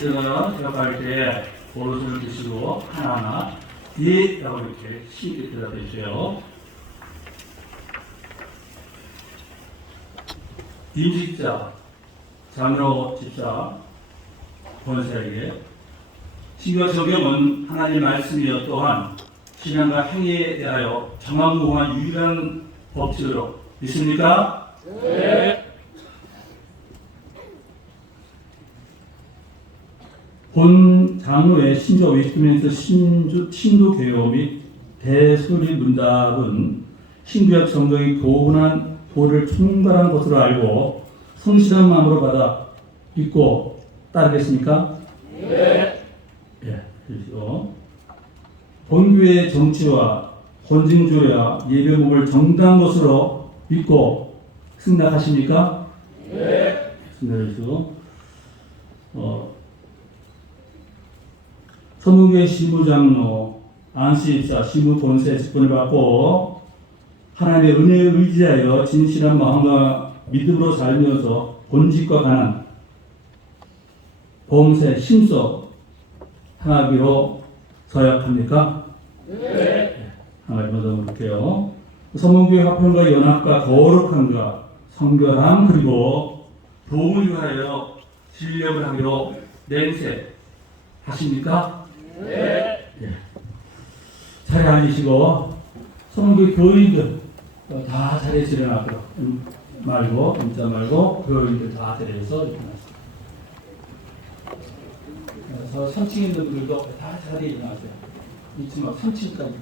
그러면 기억할 때 오른손을 드시고 하나하나 뒤라고 이렇게 쉽게 대답해 주세요. 임직자, 장로 집사, 권사에게 신경 적용은 하나님의 말씀이여 또한 신앙과 행위에 대하여 정확무궁한 유일한 법칙으로 믿습니까? 네. 본 장로의 신조 웨스트민스터 신도 개요 및 대소리 문답은 신구약 성경이 교훈한 도를 충분한 것으로 알고 성실한 마음으로 받아 믿고 따르겠습니까? 네. 예, 그리고 본교의 정치와 권징조야 예배목을 정당한 것으로 믿고 승낙하십니까? 네. 승낙해서 서문교회 시무장로 안수입사 시무본세 직분을 받고 하나님의 은혜에 의지하여 진실한 마음과 믿음으로 살면서 본직과 관한 봉쇄 심서 하기로 서약합니까? 네. 하나님 먼저 물을게요. 서문교회 화평과 연합과 거룩함과 성결함 그리고 도움을 위하여 진력을 하기로 맹세하십니까? 네. 예. 자리에 앉으시고 서문교회 교인들 다 자리에서 일어나도록 말고 문자 말고 교인들 다 자리에서 일어나세요. 그래서 3층에 있는 분들도 다 자리에 일어나세요. 2층 3층까지.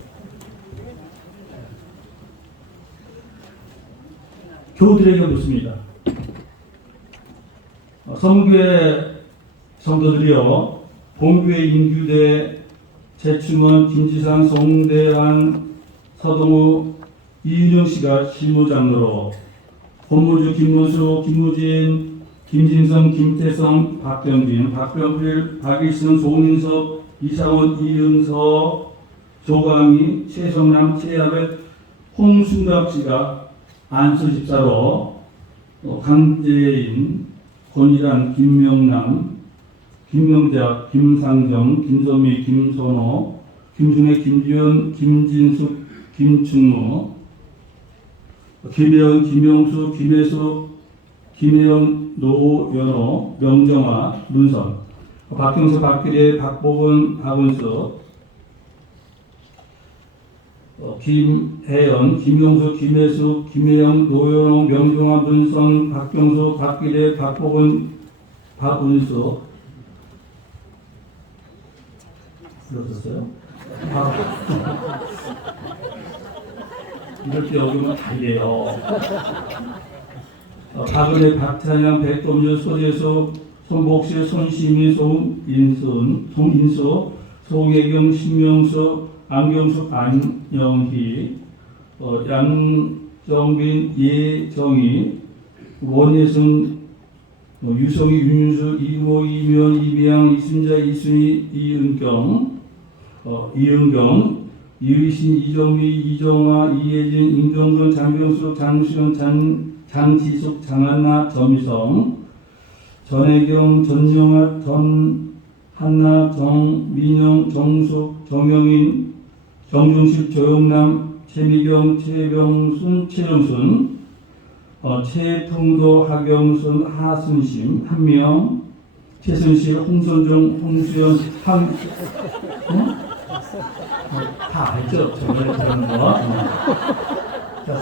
교우들에게 묻습니다. 서문교회 성도들이여 본교회 인규대 재충원 김지상 송대한 서동우 이윤영 씨가 실무장로로 본문주 김문수 김무진 김진성 김태성 박병진 박병필 박일순 송인석 이상원 이은서 조광희 최성남 최하벳 홍순갑 씨가 안수집사로 강재인 권일환 김명남 김명작 김상정 김소미 김선호 김준혜 김지현 김진숙 김충무 김혜연 김영수 김혜숙 김혜영 노연호 명정화 문선 박경수 박기래 박보근 박은수 김혜연 김용수 김혜숙 김혜영 노연호 명정화 문선 박경수 박기래 박보근 박은수 들었었어요? 이럴 때 여기 오면 다 이래요. 박은혜, 박찬양, 백범준, 소재수, 손복실, 손시미, 송인수, 송혜경, 신명수, 안경숙, 안영희, 양정빈, 예정희, 원예순, 유성희, 윤윤수, 이호, 이면, 이비양, 이순자, 이순희, 이은경, 이의신, 이정미, 이정화, 이혜진, 임정근, 장병수, 장수현, 장지숙, 장한나, 점희성, 전혜경, 전영아, 전한나, 정민영, 정숙, 정영인, 정중식, 조영남, 최미경, 최병순, 최정순, 최풍도, 하경순, 하순심, 한명, 최순실, 홍선종, 홍수연, 다 알죠? 정말 그런 거.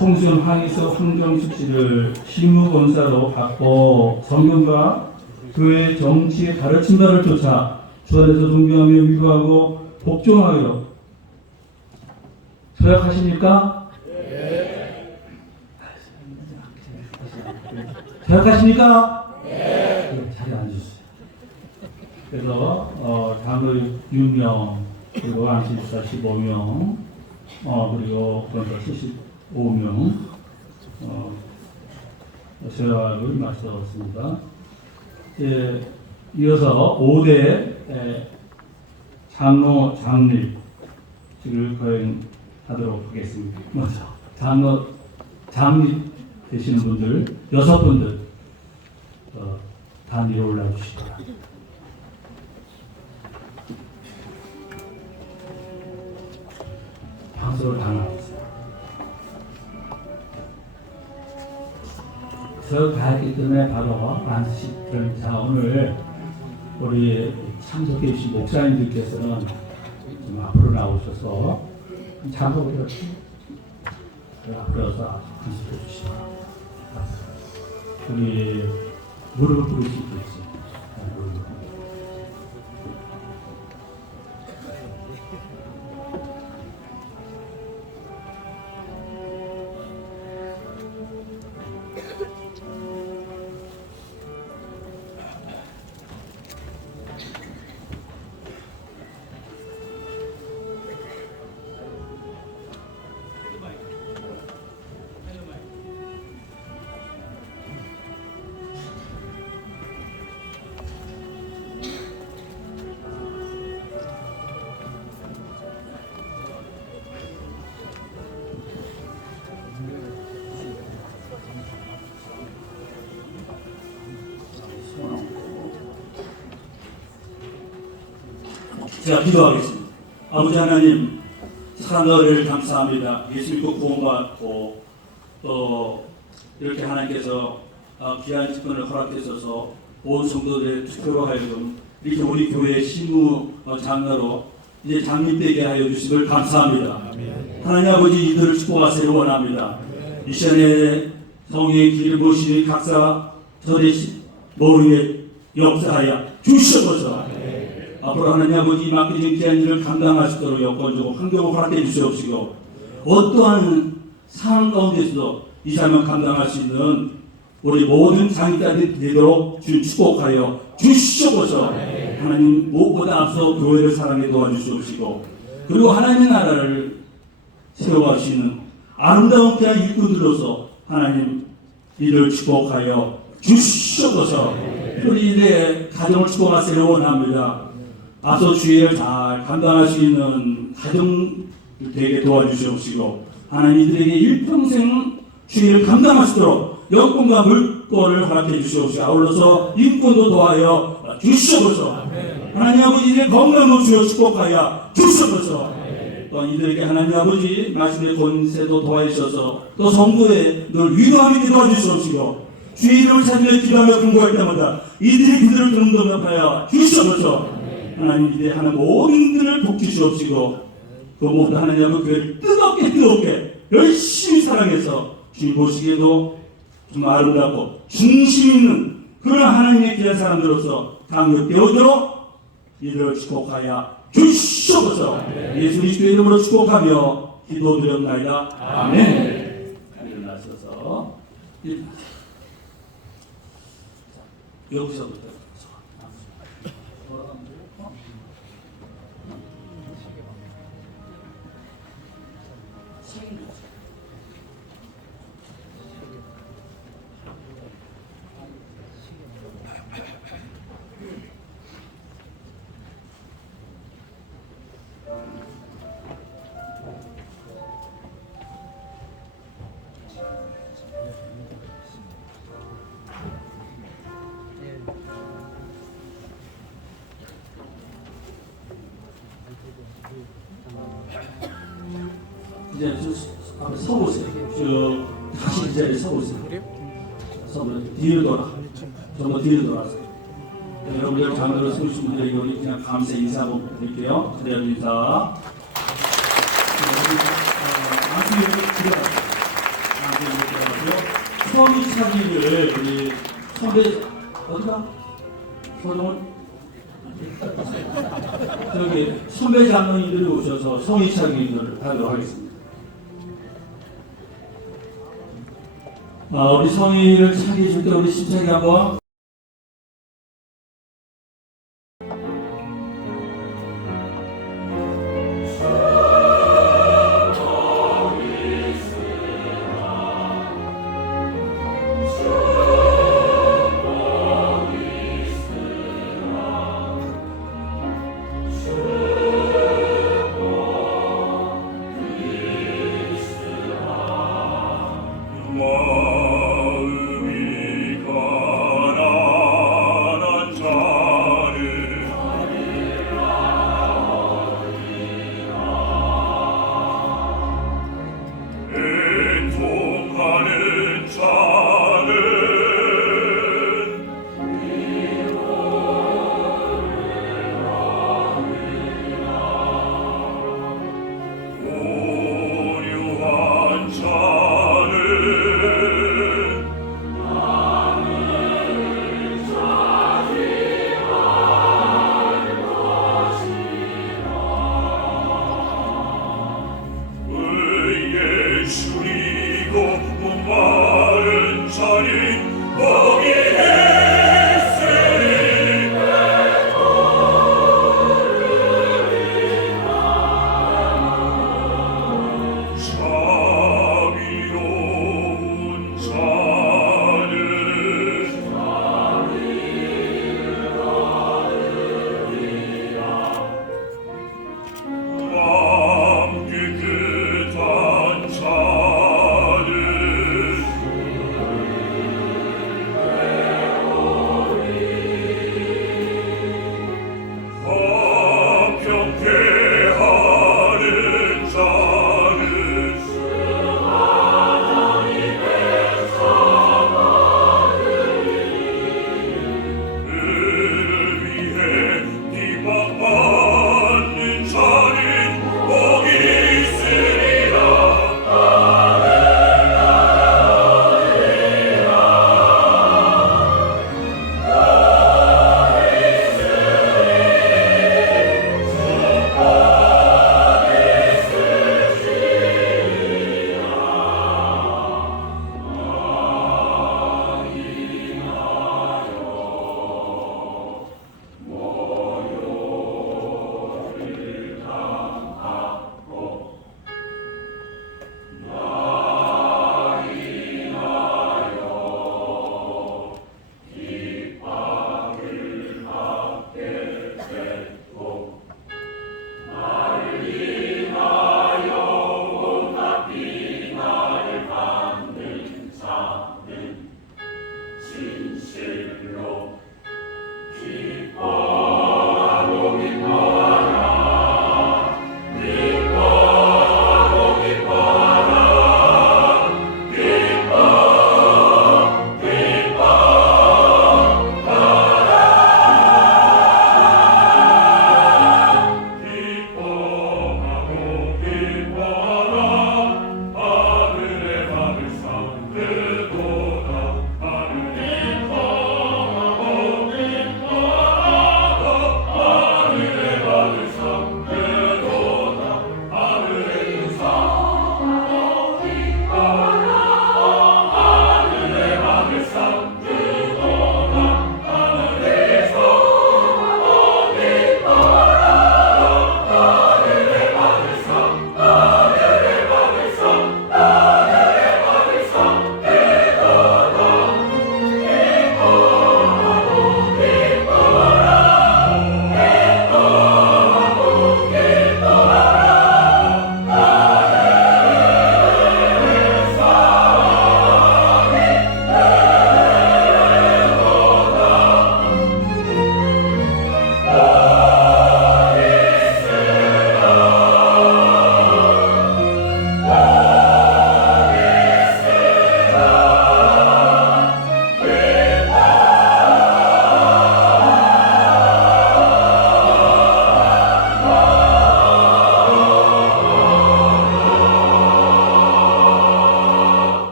홍수연, 황희석, 황정숙 씨를 실무권사로 받고 성경과 교회 정치의 가르침 바를 쫓아 주 안에서 존경하며 위로하고 복종하여 서약하십니까? 네. 서약하십니까? 네. 자리에 앉으세요. 그래서 장로 6명 그리고 안수집사 15명 그리고 권사 75명 서약을 마쳤습니다. 이어서 5대 장로 장립식을 거행하도록 하겠습니다. 먼저 장로 장립 되시는 분들 6분들 단위로 올라주시기 바랍니다. 서로 당하고 있어요. 서로 다했기 때문에 바로 만드시던 자 오늘 우리 참석해 주신 목사님들께서는 좀 앞으로 나오셔서 참석을 앞으로서 간섭해 주시기 바랍니다. 우리 무릎을 꿇을 수 있겠습니다. 제가 기도하겠습니다. 아버지 하나님, 사랑과 은혜를 감사합니다. 예수 믿고 구원받고 또 이렇게 하나님께서 귀한 직분을 허락해 주셔서 온 성도들의 투표로 하여금 이렇게 우리 교회 신무 장로로 이제 장립되게 하여 주심을 감사합니다. 하나님 아버지 이들을 축복하시기를 원합니다. 이 시간에 성령의 길을 보시니 각자 저의 모르게 역사하여 주시옵소서. 앞으로 하나님 아버지 맡겨진 귀한 일을 감당할 수 있도록 여건적으로 환경을 허락해 주시옵시고 어떠한 상황 가운데서도 이 삶을 감당할 수 있는 우리 모든 장기자들이 되도록 주님 축복하여 주시옵소서. 하나님 무엇보다 앞서 교회를 사랑해 도와주시옵시고 그리고 하나님의 나라를 세워가시는 아름다운 귀한 일꾼들로서 하나님 이를 축복하여 주시옵소서. 우리 이들의 가정을 축복하시기를 원합니다. 앞서 주의를 잘 감당할 수 있는 가정 되게 도와주시옵시고 하나님 이들에게 일평생 주의를 감당할 수 있도록 여건과 물권을 허락해 주시옵시고 아울러서 인권도 도와여 주시옵소서. 하나님 아버지 이들의 건강을 주여 축복하여 주시옵소서. 또 이들에게 하나님 아버지 말씀의 권세도 도와주셔서 또 성도의 늘 위로함이 도와주시옵시고 주의 이름을 찾으며 기도하며 공부할 때마다 이들의 기도를 경동하여 주시옵소서. 하나님 이제 하는 모든 일을 복주시옵시고 그 모두 하나님 아버지 교회를 뜨겁게 열심히 사랑해서 주님 보시기에도 정말 아름답고 중심 있는 그런 하나님의 귀한 사람들로서 강력되어도록 이들을 축복하여 주시옵소서. 예수 그리스도의 이름으로 축복하며 기도드렸나이다. 아멘. 일어나셔서 여기서부터 이제 앞에 서보세요. 다시 이 자리에 서보세요. 뒤로 돌아. 전부 뒤로 돌아서. 여러분들 장로로 서주신 분들에게 우리 그냥 감사 인사 한번 드릴게요. 그래야 인사. 수험이 차기를 우리 선배 어디가? 서정은 저기 선배 장로님들이 오셔서 성의 차기를 하도록 하겠습니다. 우리 성의를 차기해 줄 때 우리 심차게 한번. 마음이 가라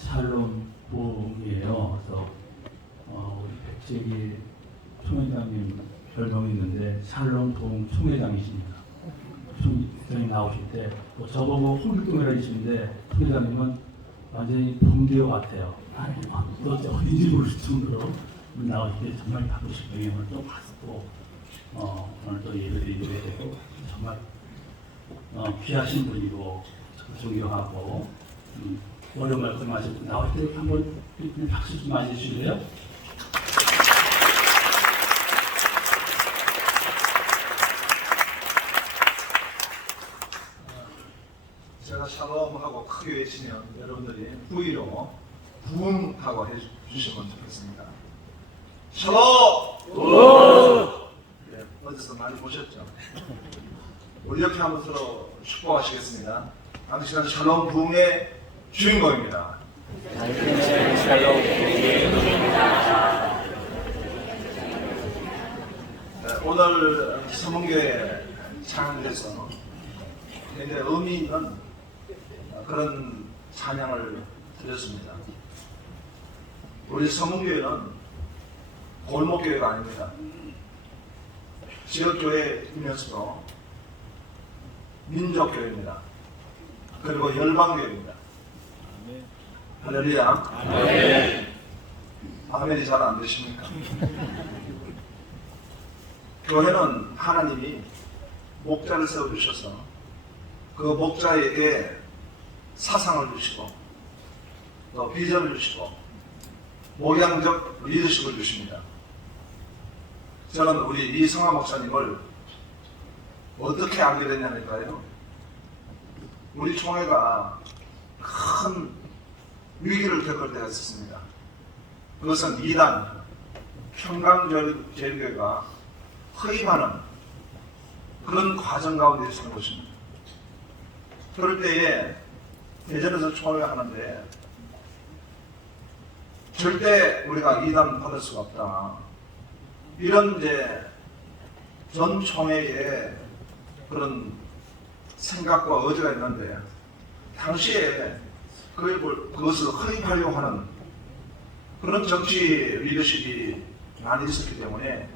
샬롬 부이에요. 그래서 우리 백재기 총회장님 별명이 있는데 샬롬 부흥 총회장이십니다. 총회장님 나오실 때 저보고 홍길동이라 하시는데 총회장님은 완전히 동기어 같아요. 또 어딘지 모를 정도로 나오실 때 정말 바쁘신 분이 오늘 또 봤고 오늘 또 예배드리게 되고 정말 귀하신 분이고 존경하고 어려운 말씀 하실 때 나올 때 한번 박수 좀 많이 주실래요? 제가 샬롬하고 크게 외치면 여러분들이 부위로 부흥하고 해주시면 좋겠습니다. 샬롬! 네, 어디서 많이 보셨죠? 우리 이렇게 하면 서로 축복하시겠습니다. 당신은 샬롬 부흥의 주인공입니다. 네, 오늘 서문교회 창안에서 굉장히 의미 있는 그런 찬양을 드렸습니다. 우리 서문교회는 골목교회가 아닙니다. 지역교회이면서도 민족교회입니다. 그리고 열방교회입니다. 할렐루야. 아멘이 잘 안 되십니까? 교회는 하나님이 목자를 세워주셔서 그 목자에게 사상을 주시고 또 비전을 주시고 목양적 리더십을 주십니다. 저는 우리 이성화 목사님을 어떻게 알게 됐냐니까요. 우리 총회가 큰 위기를 겪을 때가 있었습니다. 그것은 2단 평강제일교회가 허임하는 그런 과정 가운데 있었던 것입니다. 그럴 때에 대전에서 총회하는데 절대 우리가 2단 받을 수가 없다. 이런 이제 전 총회에 그런 생각과 의지가 있는데 당시에 그것을 허용하려고 하는 그런 정치 리더십이 많이 있었기 때문에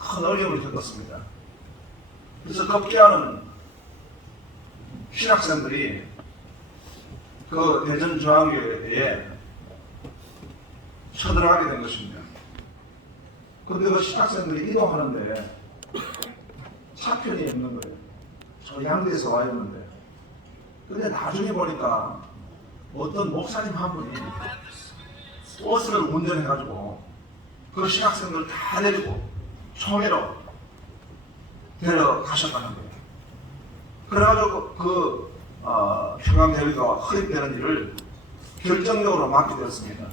큰 어려움을 겪었습니다. 그래서 급기야는 신학생들이 그 대전중앙교회에 쳐들어가게 된 것입니다. 그런데 그 신학생들이 이동하는데 차편이 없는 거예요. 저 양대에서 와 있는데. 근데 나중에 보니까 어떤 목사님 한 분이 버스를 운전해가지고 그 신학생들 다 데리고 총회로 데려가셨다는 거예요. 그래가지고 그 평강대회가 허용되는 일을 결정적으로 맡게 되었습니다.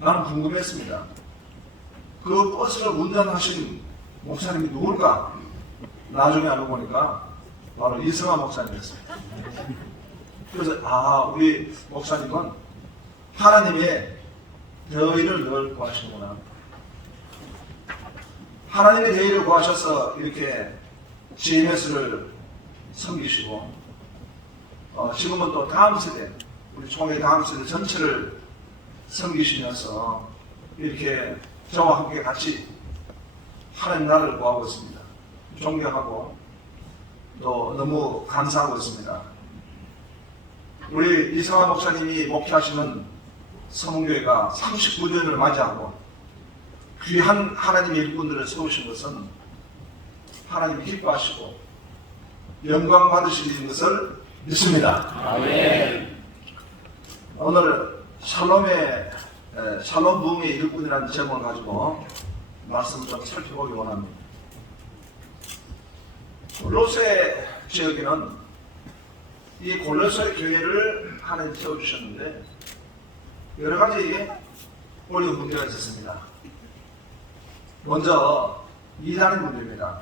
나는 궁금했습니다. 그 버스를 운전하신 목사님이 누굴까? 나중에 알고 보니까 바로 이성화 목사님이었어요. 그래서 우리 목사님은 하나님의 대의를 늘 구하시는구나. 하나님의 대의를 구하셔서 이렇게 GMS를 섬기시고 지금은 또 다음 세대, 우리 총회 다음 세대 전체를 섬기시면서 이렇게 저와 함께 같이 하나님 나라를 구하고 있습니다. 존경하고 또 너무 감사하고 있습니다. 우리 이성화 목사님이 목회하시는 서문교회가 39주년을 맞이하고 귀한 하나님의 일꾼들을 세우신 것은 하나님이 기뻐하시고 영광 받으시는 것을 믿습니다. 아멘. 오늘 샬롬 부흥의 일꾼이라는 제목을 가지고 말씀을 좀 살펴보기 원합니다. 골로새 지역에는 이 골로새 교회를 하나님 세워주셨는데 여러 가지 어려운 문제가 있었습니다. 먼저 이단의 문제입니다.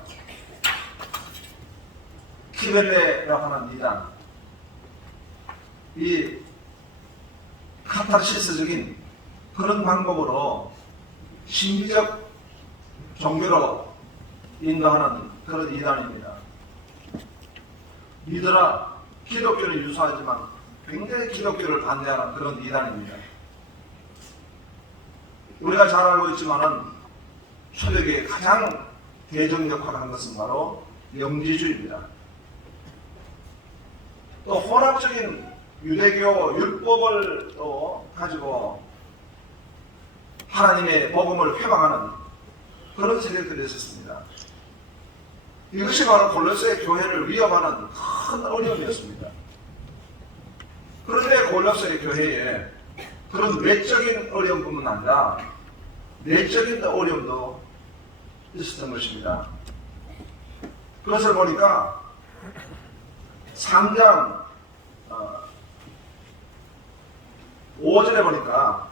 키벨레라고 하는 이단, 이 카타르시스적인 그런 방법으로 신비적 종교로 인도하는 그런 이단입니다. 믿으라, 기독교는 유사하지만 굉장히 기독교를 반대하는 그런 이단입니다. 우리가 잘 알고 있지만은 초대교회의 가장 대적 역할을 한 것은 바로 영지주의입니다. 또 혼합적인 유대교 율법을 또 가지고 하나님의 복음을 회방하는 그런 세력들이 있었습니다. 이것이 바로 골로새 교회를 위협하는 큰 어려움이었습니다. 그런데 골로새 교회에 그런 외적인 어려움뿐만 아니라 내적인 어려움도 있었던 것입니다. 그것을 보니까 3장 5절에 보니까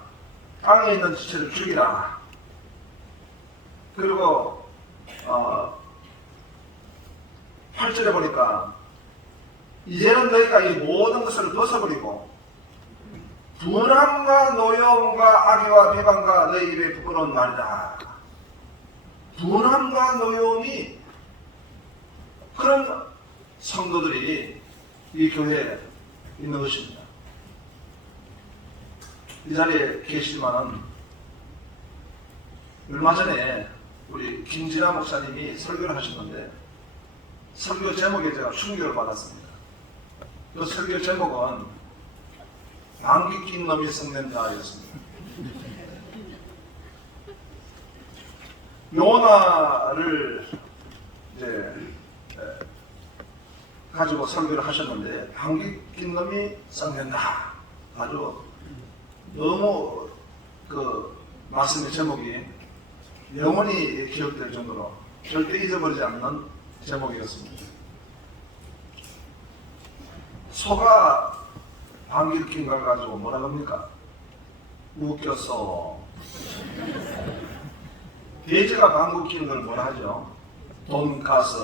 땅에 있는 지체를 죽이라. 그리고 8절에 보니까 이제는 너희가 이 모든 것을 벗어버리고 분함과 노여움과 악의와 비방과 너희 입에 부끄러운 말이다. 분함과 노여움이 그런 성도들이 이 교회에 있는 것입니다. 이 자리에 계시지만은 얼마 전에 우리 김진아 목사님이 설교를 하셨는데 설교 제목에 제가 충격을 받았습니다. 그 설교 제목은 방귀 낀 놈이 썩는 자였습니다. 요나를 이제 가지고 설교를 하셨는데 방귀 낀 놈이 썩는다. 아주 너무 그 말씀의 제목이 영원히 기억될 정도로 절대 잊어버리지 않는 제목이었습니다. 소가 방귀를 낀 걸 가지고 뭐라 합니까? 웃겼어. 돼지가 방귀 낀 걸 뭐라 하죠? 돈가스.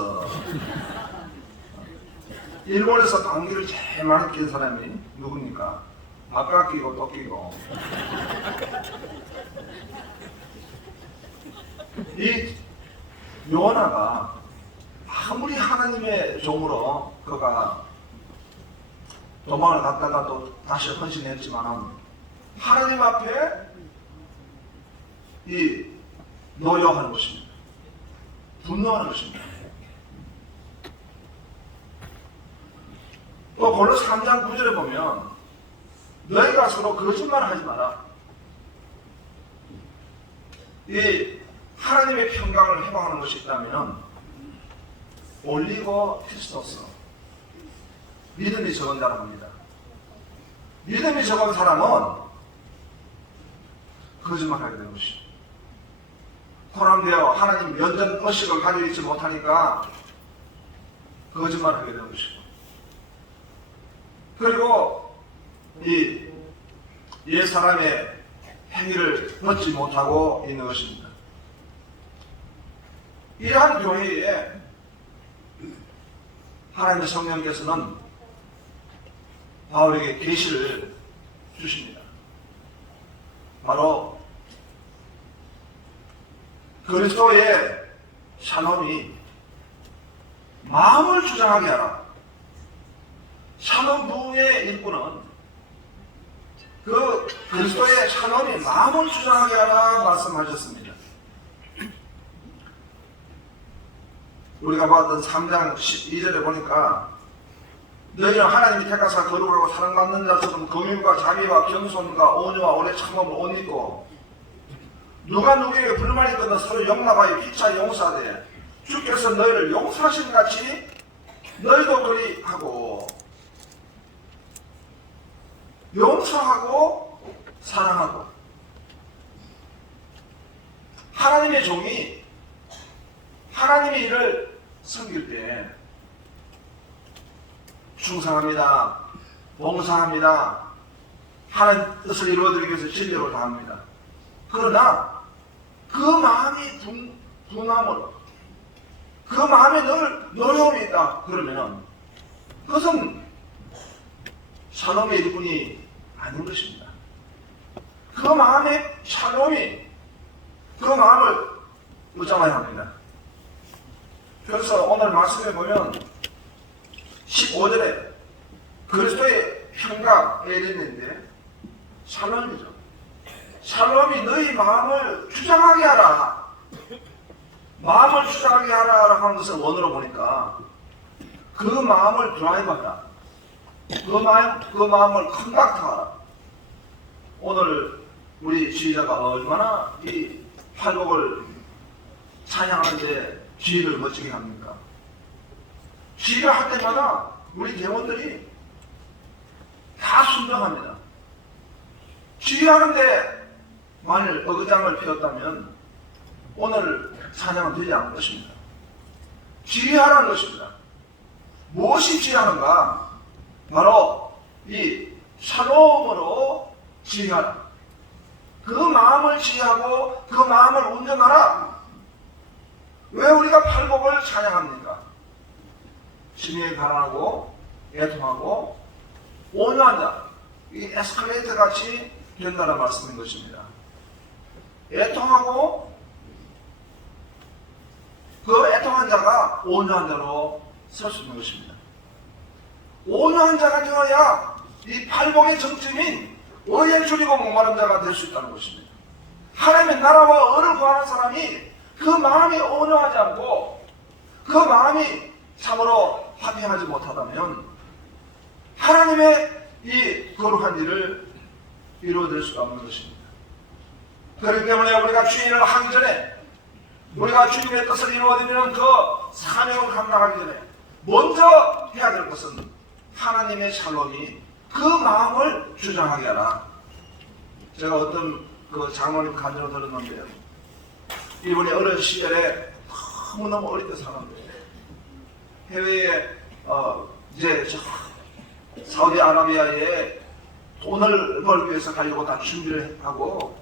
일본에서 방귀를 제일 많이 낀 사람이 누굽니까? 아까 끼고 또 끼고. 이 요나가 아무리 하나님의 종으로 그가 도망을 갔다가 또 다시 헌신했지만은 하나님 앞에 이 노여하는 것입니다. 분노하는 것입니다. 또 골로새 3장 9절에 보면 너희가 서로 거짓말을 하지 마라. 이 하나님의 평강을 회방하는 것이 있다면 올리고 크리스토스 믿음이 적은 자라고 합니다. 믿음이 적은 사람은 거짓말하게 되는 것이죠. 호람되어 하나님 면전 의식을 가지고 있지 못하니까 거짓말하게 되는 것이고, 그리고 이 옛사람의 행위를 벗지 못하고 있는 것입니다. 이러한 교회에 하나님의 성령께서는 바울에게 계시를 주십니다. 바로 그리스도의 샬롬이 마음을 주장하게 하라. 샬롬 부의 일꾼은 그 그리스도의 샬롬이 마음을 주장하게 하라 말씀하셨습니다. 우리가 봤던 3장 12절에 보니까 너희는 하나님이 택하사 거룩하고 사랑받는 자처럼 긍휼과 자비와 겸손과 온유와 오래 참음을 옷 입고 누가 누구에게 불만이 있거든 서로 용납하여 피차 용서하되 주께서 너희를 용서하신 같이 너희도 그리 하고, 용서하고 사랑하고. 하나님의 종이 하나님의 일을 섬길 때 충성합니다, 봉사합니다, 하나님 뜻을 이루어드리기 위해서 진료를 다합니다. 그러나 그 마음이 분함으로, 그 마음에 늘 노여움이 있다 그러면 그것은 샬롬의 일꾼이 아닌 것입니다. 그 마음의 샬롬이 그 마음을 붙잡아야 합니다. 그래서 오늘 말씀에 보면 15절에 그리스도의 평강 에덴인데 샬롬이죠. 샬롬이 너희 마음을 주장하게 하라. 마음을 주장하게 하라 하는 것을 원어로 보니까 그 마음을 드라이브하라. 그 마음을 컨택트하라. 오늘 우리 지휘자가 얼마나 이 팔복을 찬양하는데 지휘를 멋지게 합니까? 지휘를 할 때마다 우리 대원들이 다 순종합니다. 지휘하는데 만일 어그장을 피웠다면 오늘 찬양은 되지 않을 것입니다. 지휘하라는 것입니다. 무엇이 지휘하는가? 바로 이 샬롬으로 지휘하라. 그 마음을 지휘하고 그 마음을 운전하라. 왜 우리가 팔복을 찬양합니까? 진리에 가난하고 애통하고 온유한 자, 이 에스컬레이터 같이 된다는 말씀인 것입니다. 애통하고 그 애통한 자가 온유한 자로 설 수 있는 것입니다. 온유한 자가 되어야 이 팔복의 정점인 의에 줄이고 목마른 자가 될 수 있다는 것입니다. 하나님의 나라와 의를 구하는 사람이 그 마음이 온유하지 않고 그 마음이 참으로 화평하지 못하다면 하나님의 이 거룩한 일을 이루어낼 수가 없는 것입니다. 그렇기 때문에 우리가 주인을 하기 전에 우리가 주님의 뜻을 이루어드리는 그 사명을 감당하기 전에 먼저 해야 될 것은 하나님의 샬롬이 그 마음을 주장하게 하라. 제가 어떤 그 장로님 간증을 들었는데요. 이분이 어린 시절에 너무너무 어릴 때 사는데 해외에 이제 사우디아라비아에 돈을 벌기 위해서 가려고 다 준비를 하고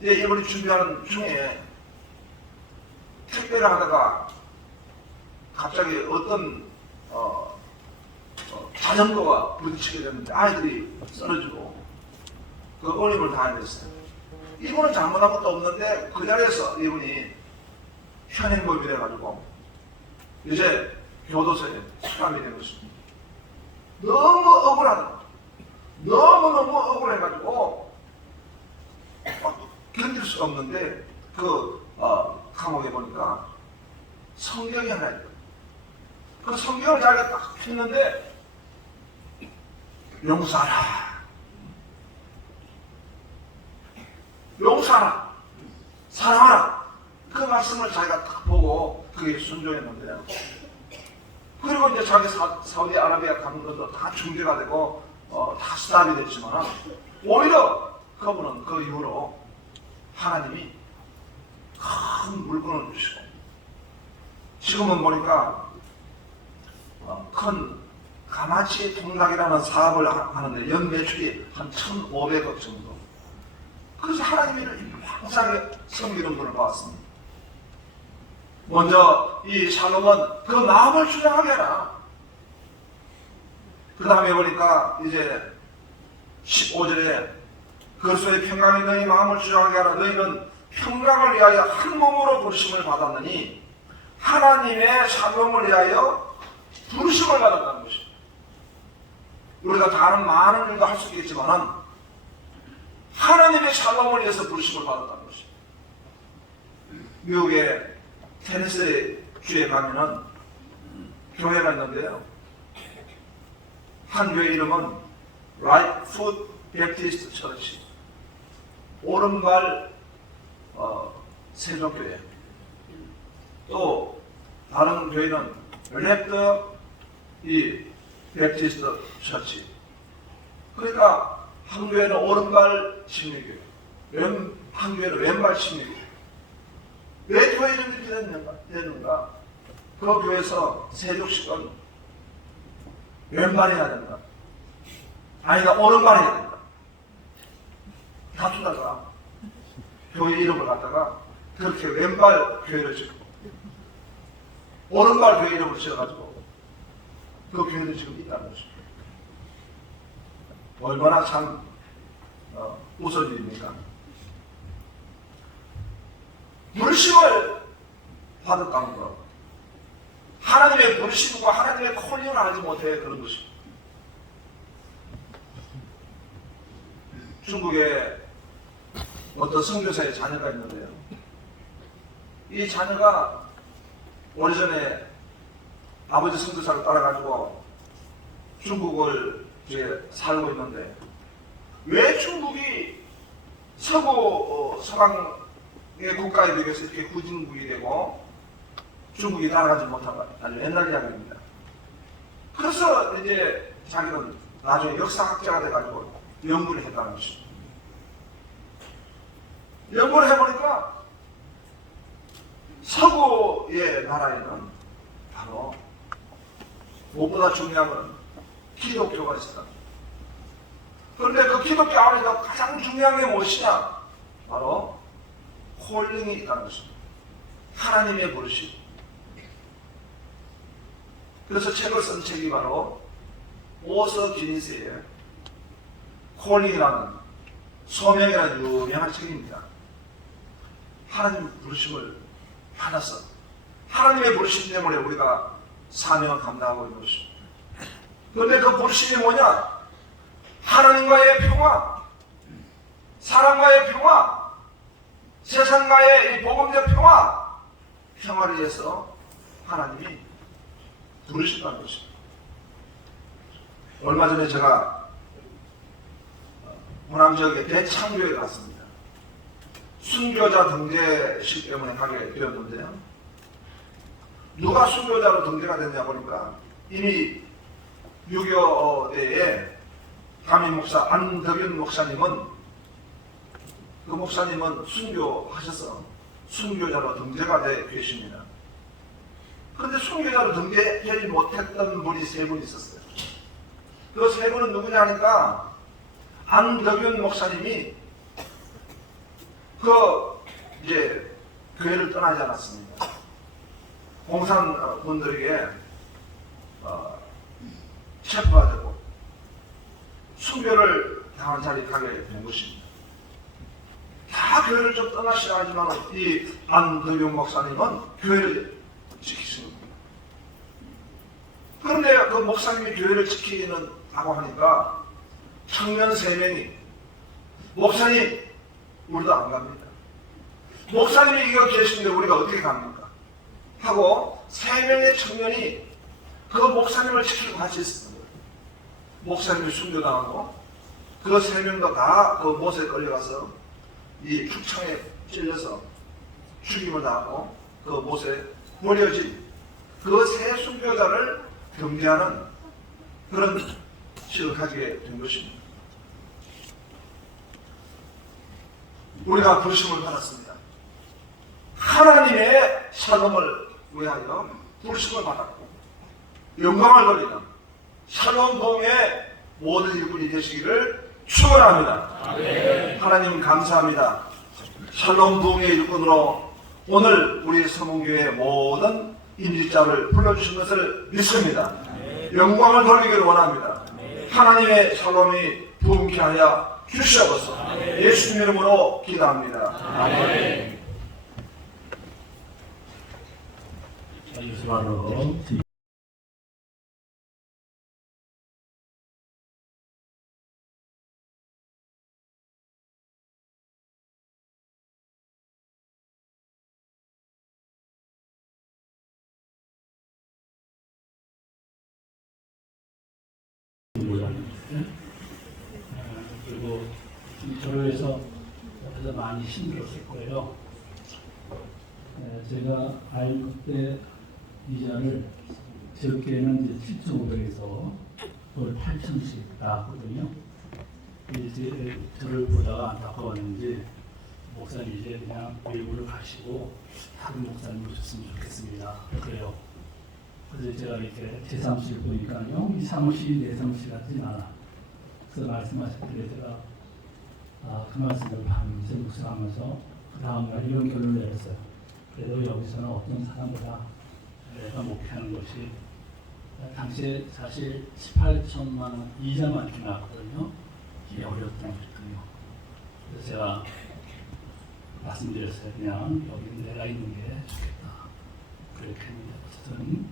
이제 이분이 준비하는 중에 택배를 하다가 갑자기 어떤 자전거와 부딪히게 됐는데 아이들이 쓰러지고 그 어림을 당하게 됐어요. 이분은 잘못한 것도 없는데 그 자리에서 이분이 현행범이 돼가지고 이제 교도소에 수감이 된 것입니다. 너무 억울하다. 너무너무 억울해가지고 견딜 수가 없는데 그 감옥에 보니까 성경이 하나 있다. 그 성경을 자기가 딱 폈는데 용서하라. 용서하라. 사랑하라. 그 말씀을 자기가 딱 보고 그게 순종했는데요. 그리고 이제 자기 사우디아라비아 가는 것도 다 중재가 되고 다 스탑이 됐지만 오히려 그분은 그 이후로 하나님이 큰 물건을 주시고 지금은 보니까 큰 가마치 통닭이라는 사업을 하는데 연 매출이 한 1,500억 정도. 그래서 하나님을 항상 섬기는 분을 봤습니다. 먼저 이 샬롬은 그 마음을 주장하게 하라. 그 다음에 보니까 이제 15절에 그리스도의 평강이 너희 마음을 주장하게 하라. 너희는 평강을 위하여 한 몸으로 부르심을 받았느니 하나님의 샬롬을 위하여 부르심을 받았다는 것입니다. 우리가 다른 많은 일도 할 수 있겠지만 하나님의 샬롬을 위해서 부르심을 받았다는 것입니다. 미국의 테네시 주에 가면은 교회가 있는데요. 한 교회 이름은 Right Foot Baptist Church, 오른발 세종교회. 또 다른 교회는 Left 이 Baptist Church. 그러니까 한 교회는 오른발 침례교회, 한 교회는 왼발 침례교회. 왜 교회 이름이 되는가? 그 교회에서 세족식은 왼발이 해야 된다. 아니다, 오른발이 해야 된다. 다투다가 교회 이름을 갖다가 그렇게 왼발 교회를 짓고 오른발 교회 이름을 지어가지고 그 교회도 지금 있다는 것입니다. 얼마나 참 우스운 일입니까? 부르심을 받았다는 것. 하나님의 부르심과 하나님의 콜링을 하지 못해 그런 것입니다. 중국에 어떤 선교사의 자녀가 있는데요. 이 자녀가 오래전에 아버지 선교사를 따라가지고 중국을 이제 살고 있는데 왜 중국이 서방의 국가에 비해서 이렇게 후진국이 되고 중국이 따라가지 못한가? 아주 옛날 이야기입니다. 그래서 이제 자기는 나중에 역사학자가 돼가지고 연구를 했다는 것입니다. 연구를 해보니까 서구의 나라에는 바로 무엇보다 중요한 것은 기독교가 있었다. 그런데 그 기독교 안에서 가장 중요한 게 무엇이냐? 바로 콜링이 있다는 것입니다. 하나님의 부르심. 그래서 책을 쓴 책이 바로 오서 기니스의 콜링이라는 소명이라는 유명한 책입니다. 하나님 부르심을 받아서 하나님의 부르심 때문에 우리가 사명을 감당하고 있는 것입니다. 그런데 그 부르심이 뭐냐? 하나님과의 평화, 사람과의 평화, 세상과의 이 복음적 평화를 위해서 하나님이 부르신다는 것입니다. 얼마 전에 제가 호남 지역의 대창교에 갔습니다. 순교자 등재식 때문에 가게 되었는데요. 누가 순교자로 등재가 됐냐 보니까 이미 6.25 때에 담임 목사 안덕윤 목사님은 그 목사님은 순교하셔서 순교자로 등재가 되어 계십니다. 그런데 순교자로 등재하지 못했던 분이 3분 있었어요. 그 3분은 누구냐 하니까 안덕윤 목사님이 이제 교회를 떠나지 않았습니다. 공산분들에게 체포가 되고 순교를 당한 자리에 가게 된 것입니다. 다 교회를 좀 떠나시라 하지만 이 안덕윤 목사님은 교회를 지키십니다. 그런데 그 목사님이 교회를 지키는 하고 하니까 청년 3명이 목사님 우리도 안 갑니다. 목사님이 이거 계시는데 우리가 어떻게 갑니까? 하고 3명의 청년이 그 목사님을 지키고 같이 있습니다. 목사님이 순교당하고 그 3명도 다 그 못에 끌려가서 이 축창에 찔려서 죽임을 당하고 그 못에 버려진 그 3 순교자를 경계하는 그런 시를 가지게 된 것입니다. 우리가 부르심을 받았습니다. 하나님의 샬롬을 위하여 부르심을 받았고 영광을 돌리는 샬롬 동의 모든 일꾼이 되시기를 축원합니다. 하나님 감사합니다. 샬롬 동의 일꾼으로 오늘 우리 서문교회 모든 임직자를 불러주신 것을 믿습니다. 영광을 돌리기를 원합니다. 하나님의 샬롬이 부흥케 하여 주시옵소서. 예수님 이름으로 기도합니다. 이것이 바로 그리고 저를 위해서 옆에서 많이 힘들었을 거예요. 제가 아이브 때 이자를 적게는 이제 7,500에서 월 8,000씩 나왔거든요. 이제 저를 보다가 안타까웠는지 목사님 이제 그냥 외국을 가시고 다른 목사님 오셨으면 좋겠습니다. 그래요. 그래서 제가 이렇게 제 사무실 보니까요, 이 사무실이 내 사무실 같진 않아. 그래서 말씀하셨길래 제가 그 말씀을 밤새 묵상하면서 그 다음날 이런 결론을 내렸어요. 그래도 여기서는 어떤 사람보다 내가 목표하는 것이 당시에 사실 18천만 원 이자만 이렇게 나왔거든요. 이게 어려웠던 거거든요. 그래서 제가 말씀드렸어요. 그냥 여기 내가 있는 게 좋겠다. 그렇게 했는데 어쨌든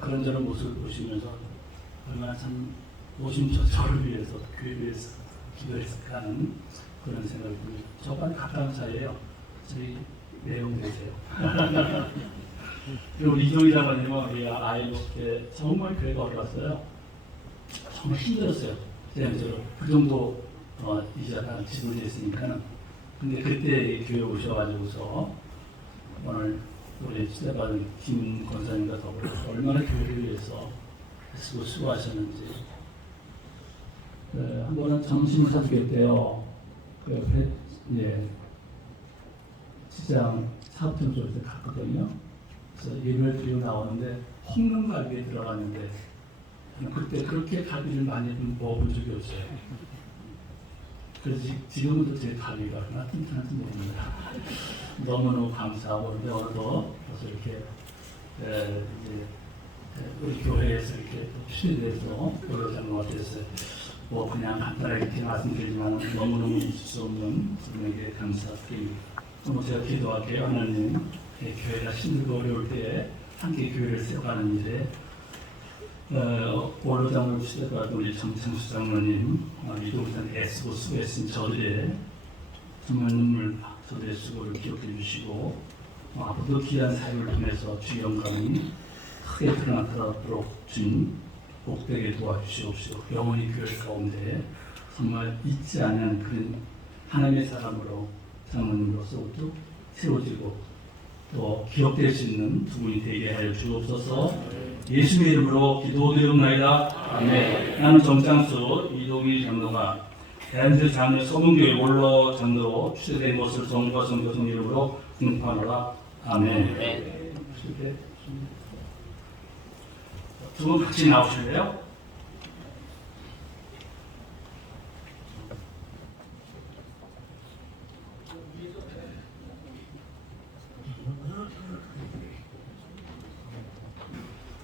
그런 저런 모습을 보시면서 얼마나 참 오신 저를 위해서 교회를 위해서 기도했을까 하는 그런 생각이 듭니다. 저간 가까운 사이에요. 저희 내용 되세요. 그리고 이종이라고 하면 우리 아이 때 정말 교회가 어려웠어요. 정말 힘들었어요. 제한적으로 그 정도 이자가 지불이 됐으니까는. 근데 그때 교회 오셔가지고서 오늘 우리 시대받은 김 권사님과 더불어 얼마나 교회를 위해서 수고하셨는지. 한 번은 점심 사주게 때요. 그 옆에 시장 사업장 쪽에서 갔거든요. 그래서 예배를 드리고 나오는데 홍명갈비에 들어갔는데 그때 그렇게 갈비를 많이 먹어본 적이 없어요. 그래서 지금은 제 갈비가 얼마나 튼튼한지 모릅니다. 너무너무 감사하고 그런데 오늘도 그래서 이렇게 우리 교회에서 이렇게 추진돼서 교회 장로가 됐어요. 뭐 그냥 간단하게 이렇게 말씀드리지만 너무너무 잊을 수 없는 분에게 감사드립니다. 또 제가 기도할게요. 하나님, 교회가 힘들고 어려울 때 함께 교회를 세워가는 일에 원로 장로 시대가 우리 정창수 장로님 이동산 애쓰고 수고했은 저들의 정말 저들의 수고를 기억해 주시고 앞으로도 귀한 사역을 통해서 주의 영광이 크게 드러나도록 주님 복되게 도와주시옵시고 영원히 교회 가운데 정말 잊지 않는 그런 하나님의 사람으로 장로님으로서 또 세워지고 또 기억될 수 있는 두 분이 되게 하여 주옵소서. 예수님의 이름으로 기도드리옵나이다. 아멘. 나는 정창수 이동희 장로가 대한민국 장로 서문교회 원로 장로로 추대된 것을 정부와 성교성 이름으로 공포하노라. 아멘. 두 분 같이 나오실래요?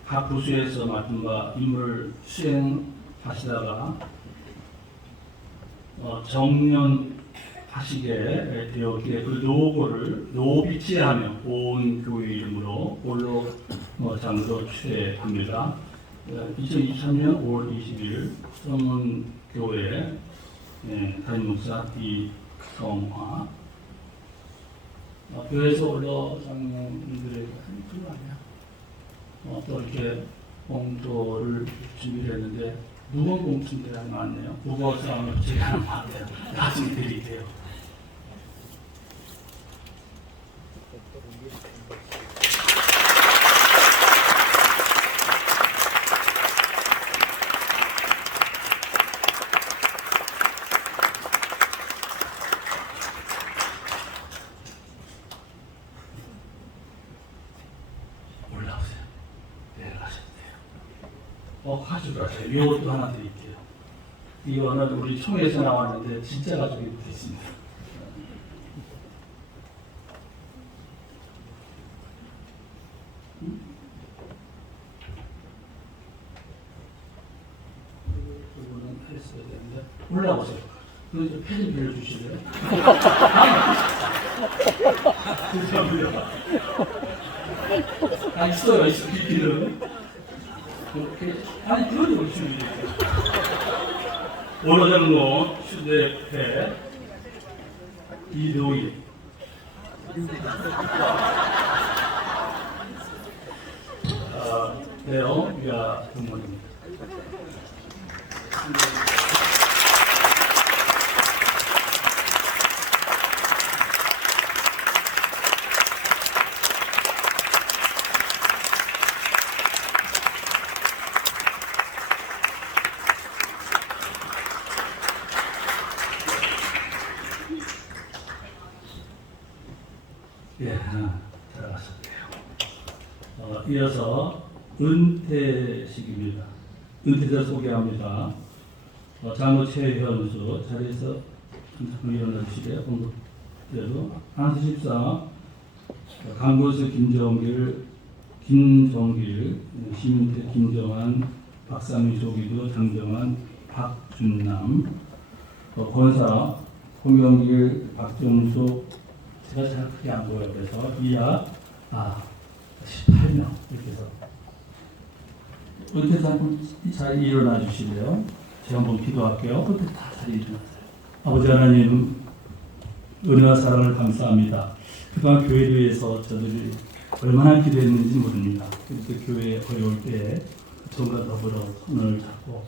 각 부수에서 맡은 바 임무를 수행하시다가 정년하시게 되었기에 그 노고를 노비치하며 온 교회 이름으로 원로 장로 추대합니다. 2023년 5월 20일 성문교회 담임목사 이성화 교회에서 원로 장로님들에게 그거 아니야. 또 이렇게 봉도를 준비를 했는데 무거운 봉투들이 하나 많네요. 무거워서 아마 제가 하나 많아요. 나중에 드릴게요. 올라오세요. 내려가셔도 돼요. 가져가세요. 이것도 하나 드릴게요. 이거는 우리 총회에서 나왔는데 진짜 가지고 있습니다. 이거는 했어야 되는데 올라오세요. 그럼 이제 펜을 빌려주실래요? 죄송합니다. 있어요, 있기는. 이렇게 아니 그런 걸 준비해요. 원로장로 휴대패 이도희 네요 위아 동문입니다. 하나 들어갔었대요. 이어서 은퇴식입니다. 은퇴자 소개합니다. 장로 최현수 자리에서 잠깐 일어나 주시게요. 공급대로 한수 14 강고수 김정길 시민태 김정환 박상민 조기도 장정환 박준남 권사 홍영길 박정숙 제가 잘 크게 안 보여요. 그래서 이하 18명 이렇게 해서 은퇴자 잘 일어나 주시고요. 제가 한번 기도할게요. 그때 다 자리 일어나세요. 아버지 하나님, 은혜와 사랑을 감사합니다. 그동안 교회를 위해서 저들이 얼마나 기도했는지 모릅니다. 그래서 교회 어려울 때에 정과 더불어 손을 잡고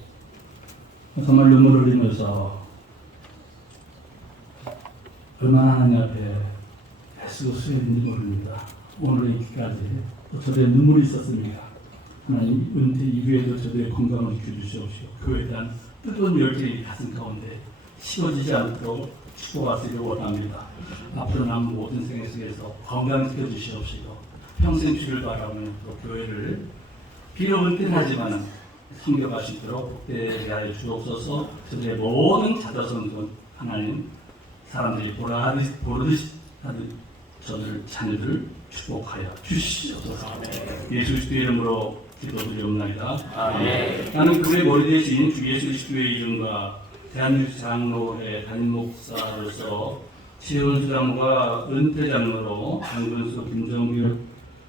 정말 눈물을 흘리면서 얼마나 하나님 앞에 애쓰고 수였는지 모릅니다. 오늘의 이기까지 또 저들의 눈물이 있었습니다. 하나님, 은퇴 이후에도 저들의 건강을 지켜주시옵시고 교회에 대한 뜨거운 열정이 가슴 가운데 식어지지 않도록 축복하시길 원합니다. 앞으로 남은 모든 생애 속에서 건강 지켜주시옵시고 평생 주를 바라며 또 교회를 비록 은퇴하지만 섬겨갈 수 있도록 복대에 하여 주옵소서. 저들의 모든 자자손손 하나님 사람들이 보르듯 하는 저들 자녀들 축복하여 주시옵소서. 예수 그리스도의 이름으로 기도드리옵나이다. 아멘. 나는 그의 머리 대신 주 예수 그리스도의 이름과 대한민국 장로회 담임 목사로서 최은수 장로가 은퇴 장로로 장근수, 김정길,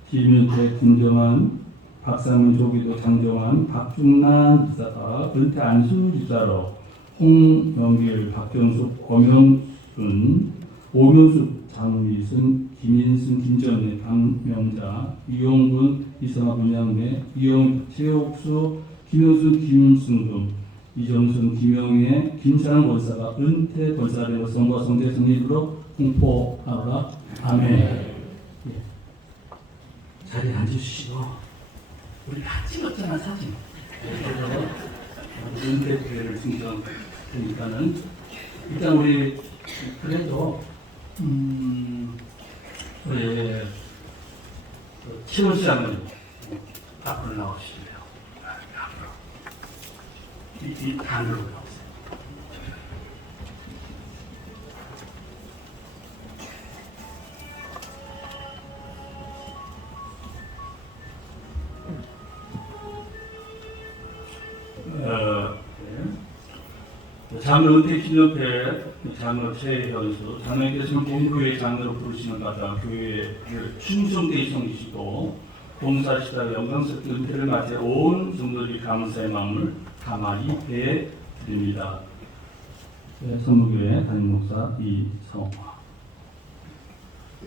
김윤태, 김정환, 박상민, 조기도, 장정환, 박중란 지사가 은퇴 안수 지사로 홍영길, 박정숙, 권명순, 오명숙, 장미순, 김인순, 김전래, 박명자, 이용근, 이성아, 문양래, 이영, 최옥수, 김효순, 김승금, 이정순, 김영애, 김찬원 권사가 은퇴 권사되고 성과 성대 성립으로 공포하라. 아멘. 예. 자리에 앉으시고 우리 다 찍었잖아 사진. 그래서 은퇴 교회를 승정하니까는 일단 우리 그래도 우리 최원수 장로님 앞으로 나오시고요. 앞으로 이 단으로 나오세요. 장로 은퇴 기념회 장로 최현수 장로님께서는 본교회 장로로 부르시는 바다 교회를 충성되이 섬기시고 봉사하시다가 영광스럽게 은퇴를 맞이해 온 성도들이 감사의 마음을 가만히 해 드립니다. 선무교회 담임 목사 이성화.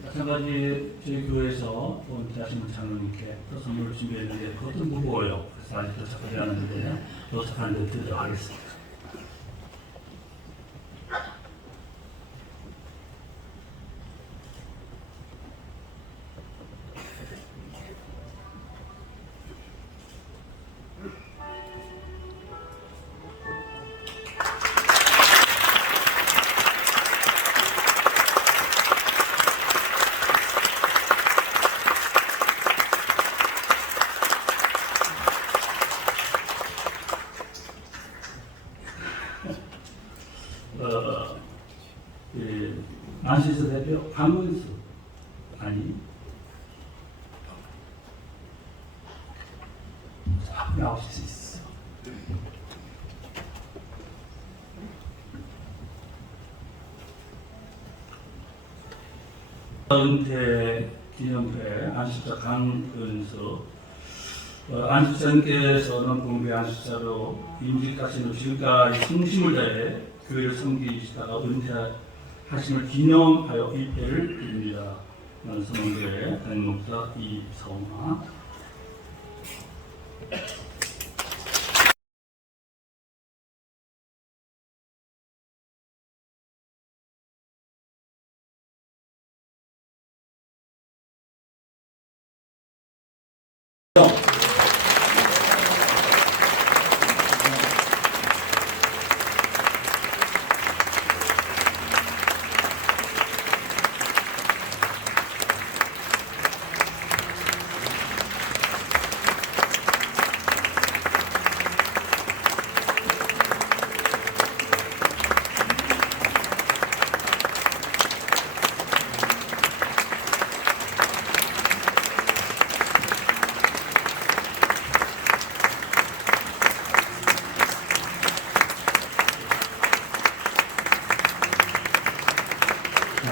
마찬가지 저희 교회에서 은퇴하신 장로님께 또 선물을 준비했는데 그것도 무거워요. 그래서 아직 도착하지 않았는데요. 도착하는 데 드리도록 하겠습니다. 안시서 대표 강문수 아니 앞으로 나오실 수 있어. 은퇴 기념회 안식자 강은수 안식자님께서는 공부의 안식자로 임직하시는 지금까지 충심을 다해 교회를 섬기시다가 은퇴하심을 기념하여 입회를 드립니다. 서문교회 담임 목사 이성화.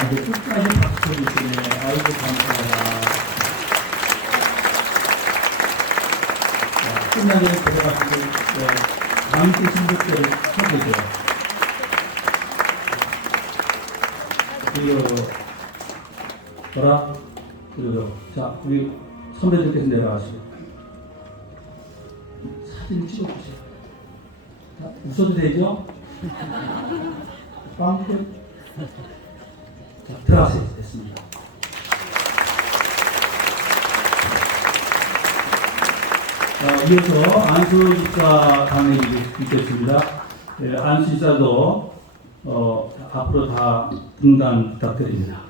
아주 끝까지 박수 주시네. 아이고 감사하다. 끝나게 들어가시고 다음 주 신부들 쳐주세요. 뭐라? 그리고 자, 우리 선배들께서 내려가시고 사진 찍어주세요. 자, 웃어도 되죠? 빵꾸. 자, 들어가세요. 됐습니다. 이어서 안수 집사 강의 있겠습니다. 안수 집사도 앞으로 다 등단 부탁드립니다.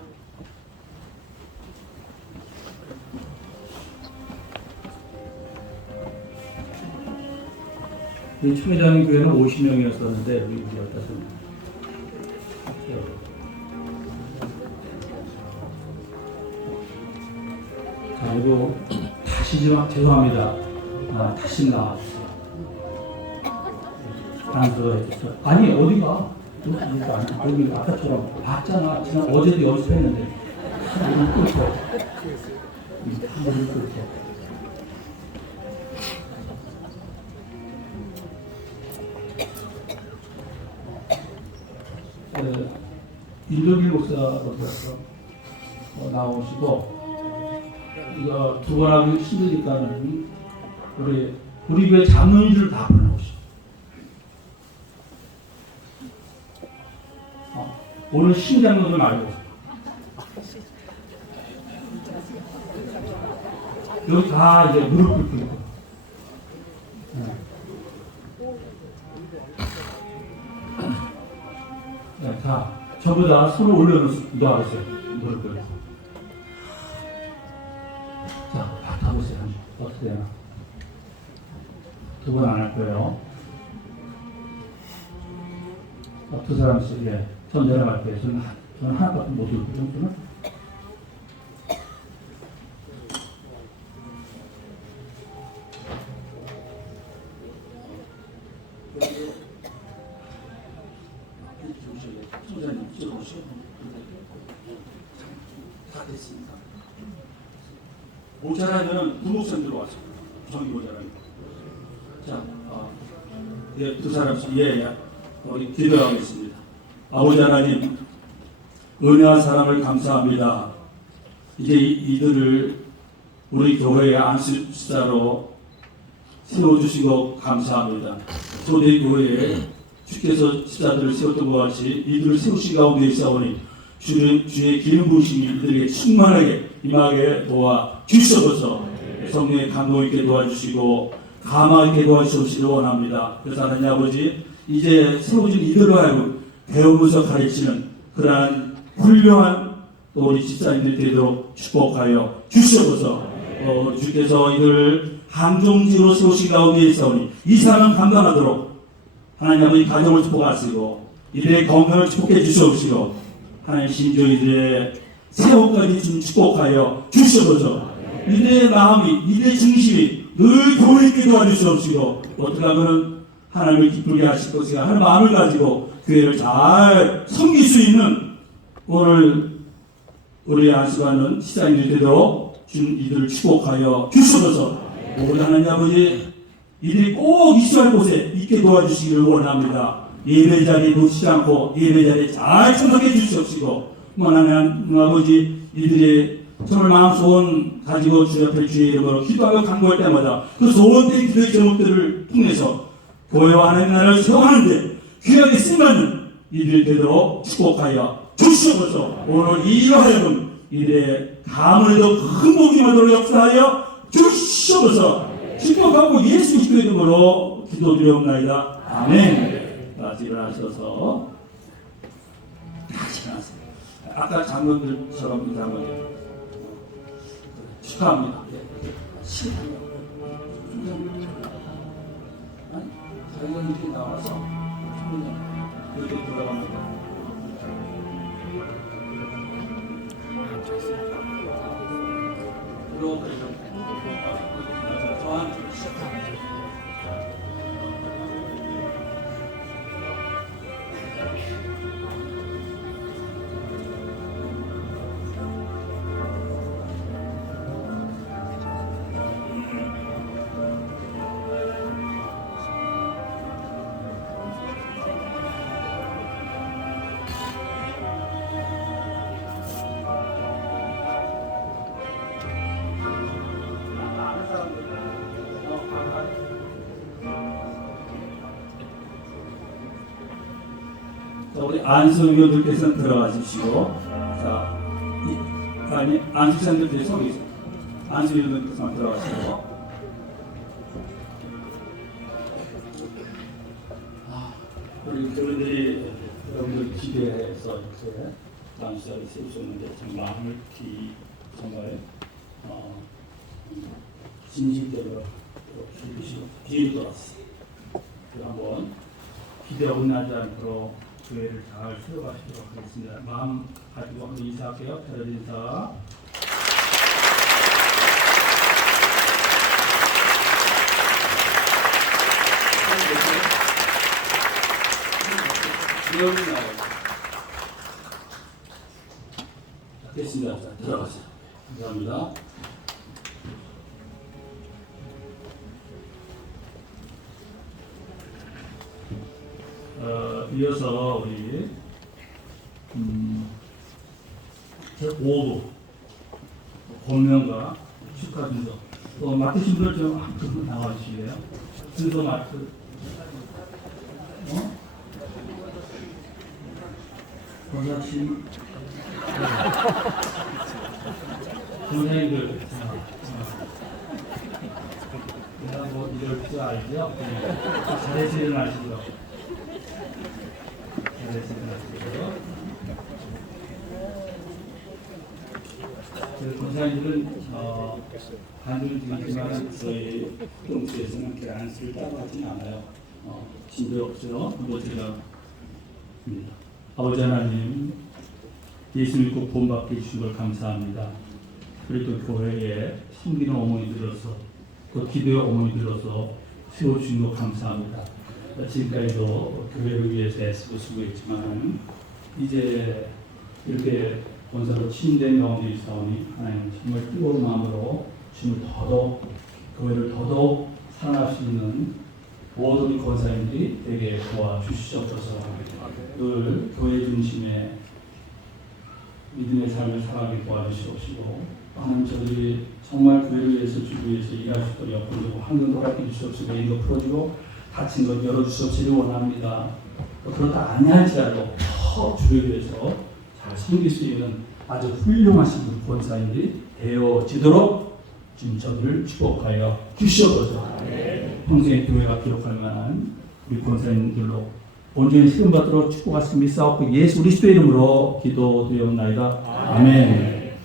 우리 총회장님 교회는 50명이었었는데 우리 15명. 자, 그리고 다시 좀 죄송합니다. 다시 나왔어요. 안수가 해줬어. 아니 어디가? 여기 아까처럼 봤잖아. 지난 어제도 연습했는데 한번 끊고 한번 끊고. 윤석일 목사로서 나오시고 이거 두 번 하기 힘드니까는 우리 교회 장로님들을 다 불러오시고 오늘 신장로들 말고 여기 다 이제 무릎 꿇고 있고 자 전부 다 손을 올려놓으세요. 무릎 꿇고 자 받아보세요. 어떻게 되나 두 번 안 할 거예요. 두 사람씩 전 내려갈게요. 저는 하나밖에 못 읽거든요. 저는 다 됐습니다. 모자라면 부목선 들어와서 정기 모자라면 자, 두 사람씩 우리 기도하겠습니다. 아버지 하나님, 은혜한 사람을 감사합니다. 이제 이들을 우리 교회의 안식자로 세워주시고 감사합니다. 초대교회에 주께서 집사들을 세웠던 것 같이 이들을 세우신 가운데 있사오니 주의 기름 부으심이 이들에게 충만하게 임하게 도와 주시옵소서. 성령의 감동 있게 도와주시고 감화있게 도와주시기를 원합니다. 그래서 하나님 아버지 이제 세워진 이들로 하여금 배우면서 가르치는 그러한 훌륭한 우리 집사님들 되도록 축복하여 주시옵소서. 주께서 이들 항종지로 세우신 가운데 있사오니 이 사람 감당하도록 하나님 아버지 가정을 축복하시고 이들의 건강을 축복해 주시옵시고 하나님 심지어 이들의 세월까지 좀 축복하여 주시옵소서. 이들의 마음이 이들의 중심이 늘 교회 있게 도와주시옵시고 어떻게 하면 하나님을 기쁘게 하실 것인가 하는 마음을 가지고 교회를 잘 섬길 수 있는 오늘 우리 안수하는 시장님이 되도록 이들을 축복하여 주시옵소서. 우리 하나님 아버지 이들이 꼭 있어야 할 곳에 있게 도와주시기를 원합니다. 예배 자리에 놓치지 않고 예배 자리에 잘 참석해 주시옵시고 하나님 아버지 이들의 정말 마음 소원 가지고 주 앞에 주의 이름으로 기도하며 간구할 때마다 그 소원된 기도의 제목들을 통해서 교회와 하나님 나라를 세워가는데 귀하게 쓰임받는 이들이 되도록 축복하여 주시옵소서. 오늘 이로 하여금 이들의 가문에도 큰 복이 임하도록 역사하여 주시옵소서. 축복하고 예수 그리스도의 이름으로 기도드리옵나이다. 아멘. 다시 일어나셔서 다시 일어나세요. 아까 장로들처럼 장로들 축하합니다. 저희가 이렇게 나와서 이렇게 돌아갑니다. 저한테 시작합니다. 자, 우리 안수위원들께서는 들어가 주시고, 자, 아니 안수장들께서 여기 안수위원들께서 들어가시고. 우리 교회들이 여러분들 기대해서 이렇게 안수자를 세우셨는데 정말 정말 진실대로 주시고 뒤로 돌았어요. 한번 기대 어긋나지 않도록 교회를 잘 세워가시도록 하겠습니다. 마음 가지고 한번 인사할게요. 차렷 인사. 됐습니다. 자, 들어가세요. 감사합니다. 이어서 우리 제5부 본명과 축하 순서 또 맡으신 분들 좀 한분 나와주시래요. 순서 맡을 권사님 선생님들 내가 뭐 이럴 줄 알죠? 잘해서 일어나시죠. 잘해서 일어나시죠. 권사님들은 간증이지만 저희 동수에서는 그렇게 안수를 따로 하지는 않아요. 진도 없죠. 뭐 제가 아버지 하나님, 예수 믿고 구원받게 해주신 걸 감사합니다. 그리고 또 교회에 섬기는 어머니들로서 또 기도의 어머니들로서 세워주신 거 감사합니다. 지금까지도 교회를 위해서 애쓰고 수고했지만 이제 이렇게 본사로 침된 가운데 있사오니 하나님 정말 뜨거운 마음으로 주님을 더더욱 교회를 더더욱 사랑할 수 있는 모든 권사님들이 되게 도와주시옵소서. 늘 교회 중심의 믿음의 삶을 살아가게 도와주시옵시고 하나님 저들이 정말 교회를 위해서 주를 위해서 일할 수 있도록 옆으로 한근 허락해 주시옵시고 인도 풀어주고 닫힌 것 열어주시옵시기 원합니다. 그렇다 아니할지라도 더 주를 위해서 잘 섬길 수 있는 아주 훌륭하신 권사님들이 되어지도록 지금 저들을 축복하여 주시옵소서. 평생 교회가 기록할 만한 우리 권사님들로 온전히 시름받도록 축복하시고 믿사옵고 예수 그리스도의 이름으로 기도드리옵나이다. 아멘.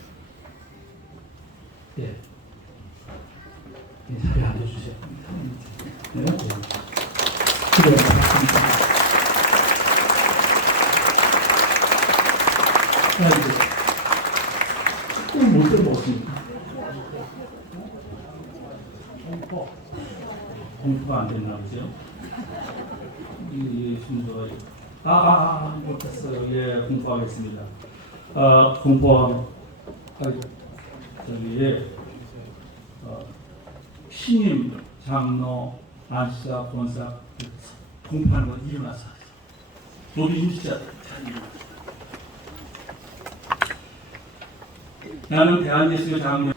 예. 자리에 앉아주세요. 네. 기도하겠습니다. 자, 이제 못 들어보겠습니다. 공포가 안 됐나 보죠? 이 순서가 못했어요. 예, 공포하겠습니다. 저기 신임 장로 안수사 권사 공포하는 건 일어나서 우리 인지자 나는 대한예수교 장로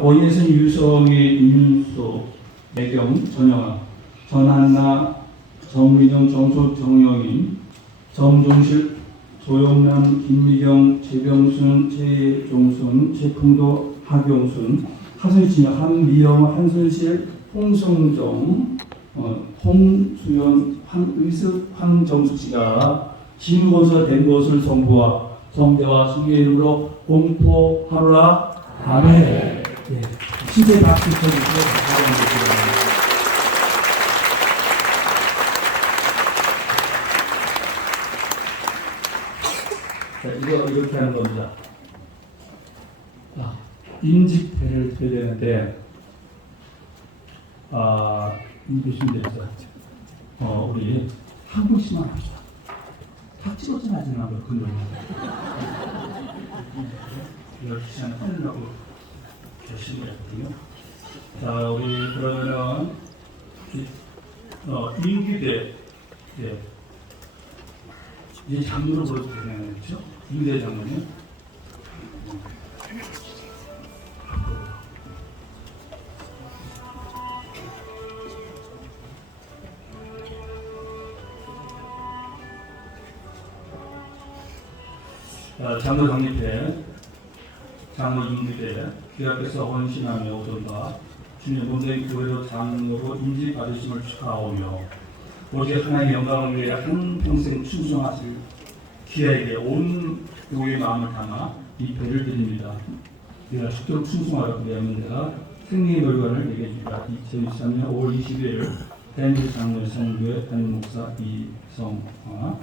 오예순 유성의 윤수 배경 전영아 전한나 정민영 정소 정영인 정종실 조영란 김미경 최병순 최종순 최풍도 하경순 하순진영 한미영 한순실 홍성정 홍수연 한의습 황정숙씨가 진고서 된 것을 성부와 성대와 성의 이름으로 공포하노라. 아멘. 네. 신세 박수 쳐주시고 감사합니다. 자, 이거 이렇게 하는 겁니다. 인직회를 드려야 되는데, 인계심대에서 우리 한 분씩만 합시다. 다 찍었잖아, 아직 나고 그 12시간 끝내려고 결심을 했거든요. 자, 우리 그러면은 임기대 이제 장로로 불러도 되겠죠? 임대 장로는 장로 장립회, 장로 임기대, 그 앞에서 헌신하며 오던가 주님 본된 교회로 장로로 임직받으심을 축하하오며 오직 하나님의 영광을 위해 한 평생 충성하실 기회에게 온 교회의 마음을 담아 이 배를 드립니다. 내가 죽도록 충성하라 그리하면 내가 생명의 결과를 내게 주리라. 2023년 5월 20일 대한민국 장로의 성교회 담임 목사 이성화.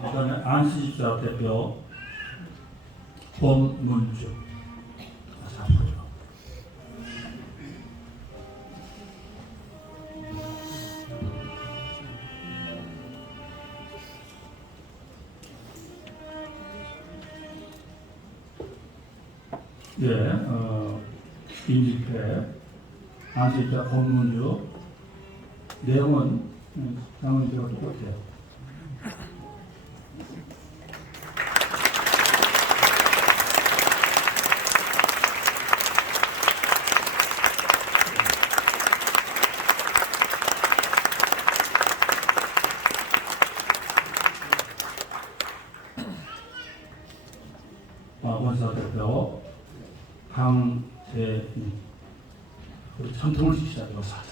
그다음에 안시집사 대표 범문주. 앞으로. 예, 임직회 안시집사 범문주. 내용은 장로님과 똑같아요. 원사 대표 강재인. 우리 전통을 지키자. 이거 사자.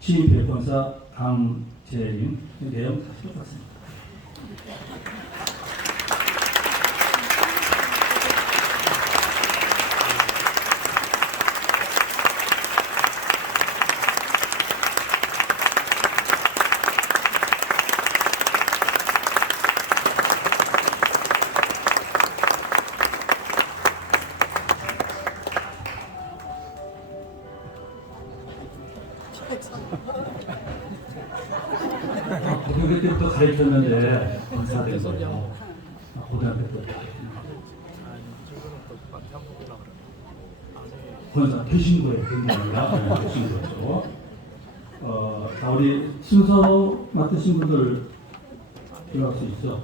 취임 대권사 강재인. 내용 다 똑같습니다. 고등학교 때부터 가르쳤는데 권사대서 고등학교 때부터 권사 되신 거예요. 굉장히가 되신 거죠. 자, 우리 순서 맡으신 분들 들어갈 수 있죠.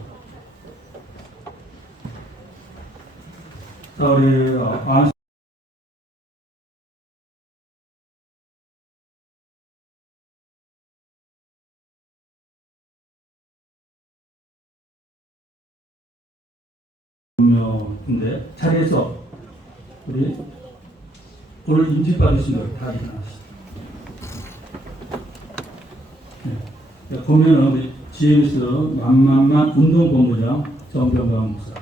자, 우리 안 분명인데 자리에서 우리 오늘 임직 받으신 걸 다 일어나시죠. 네. 보면은 우리 GMS 만만만 운동본부장 정병강 목사.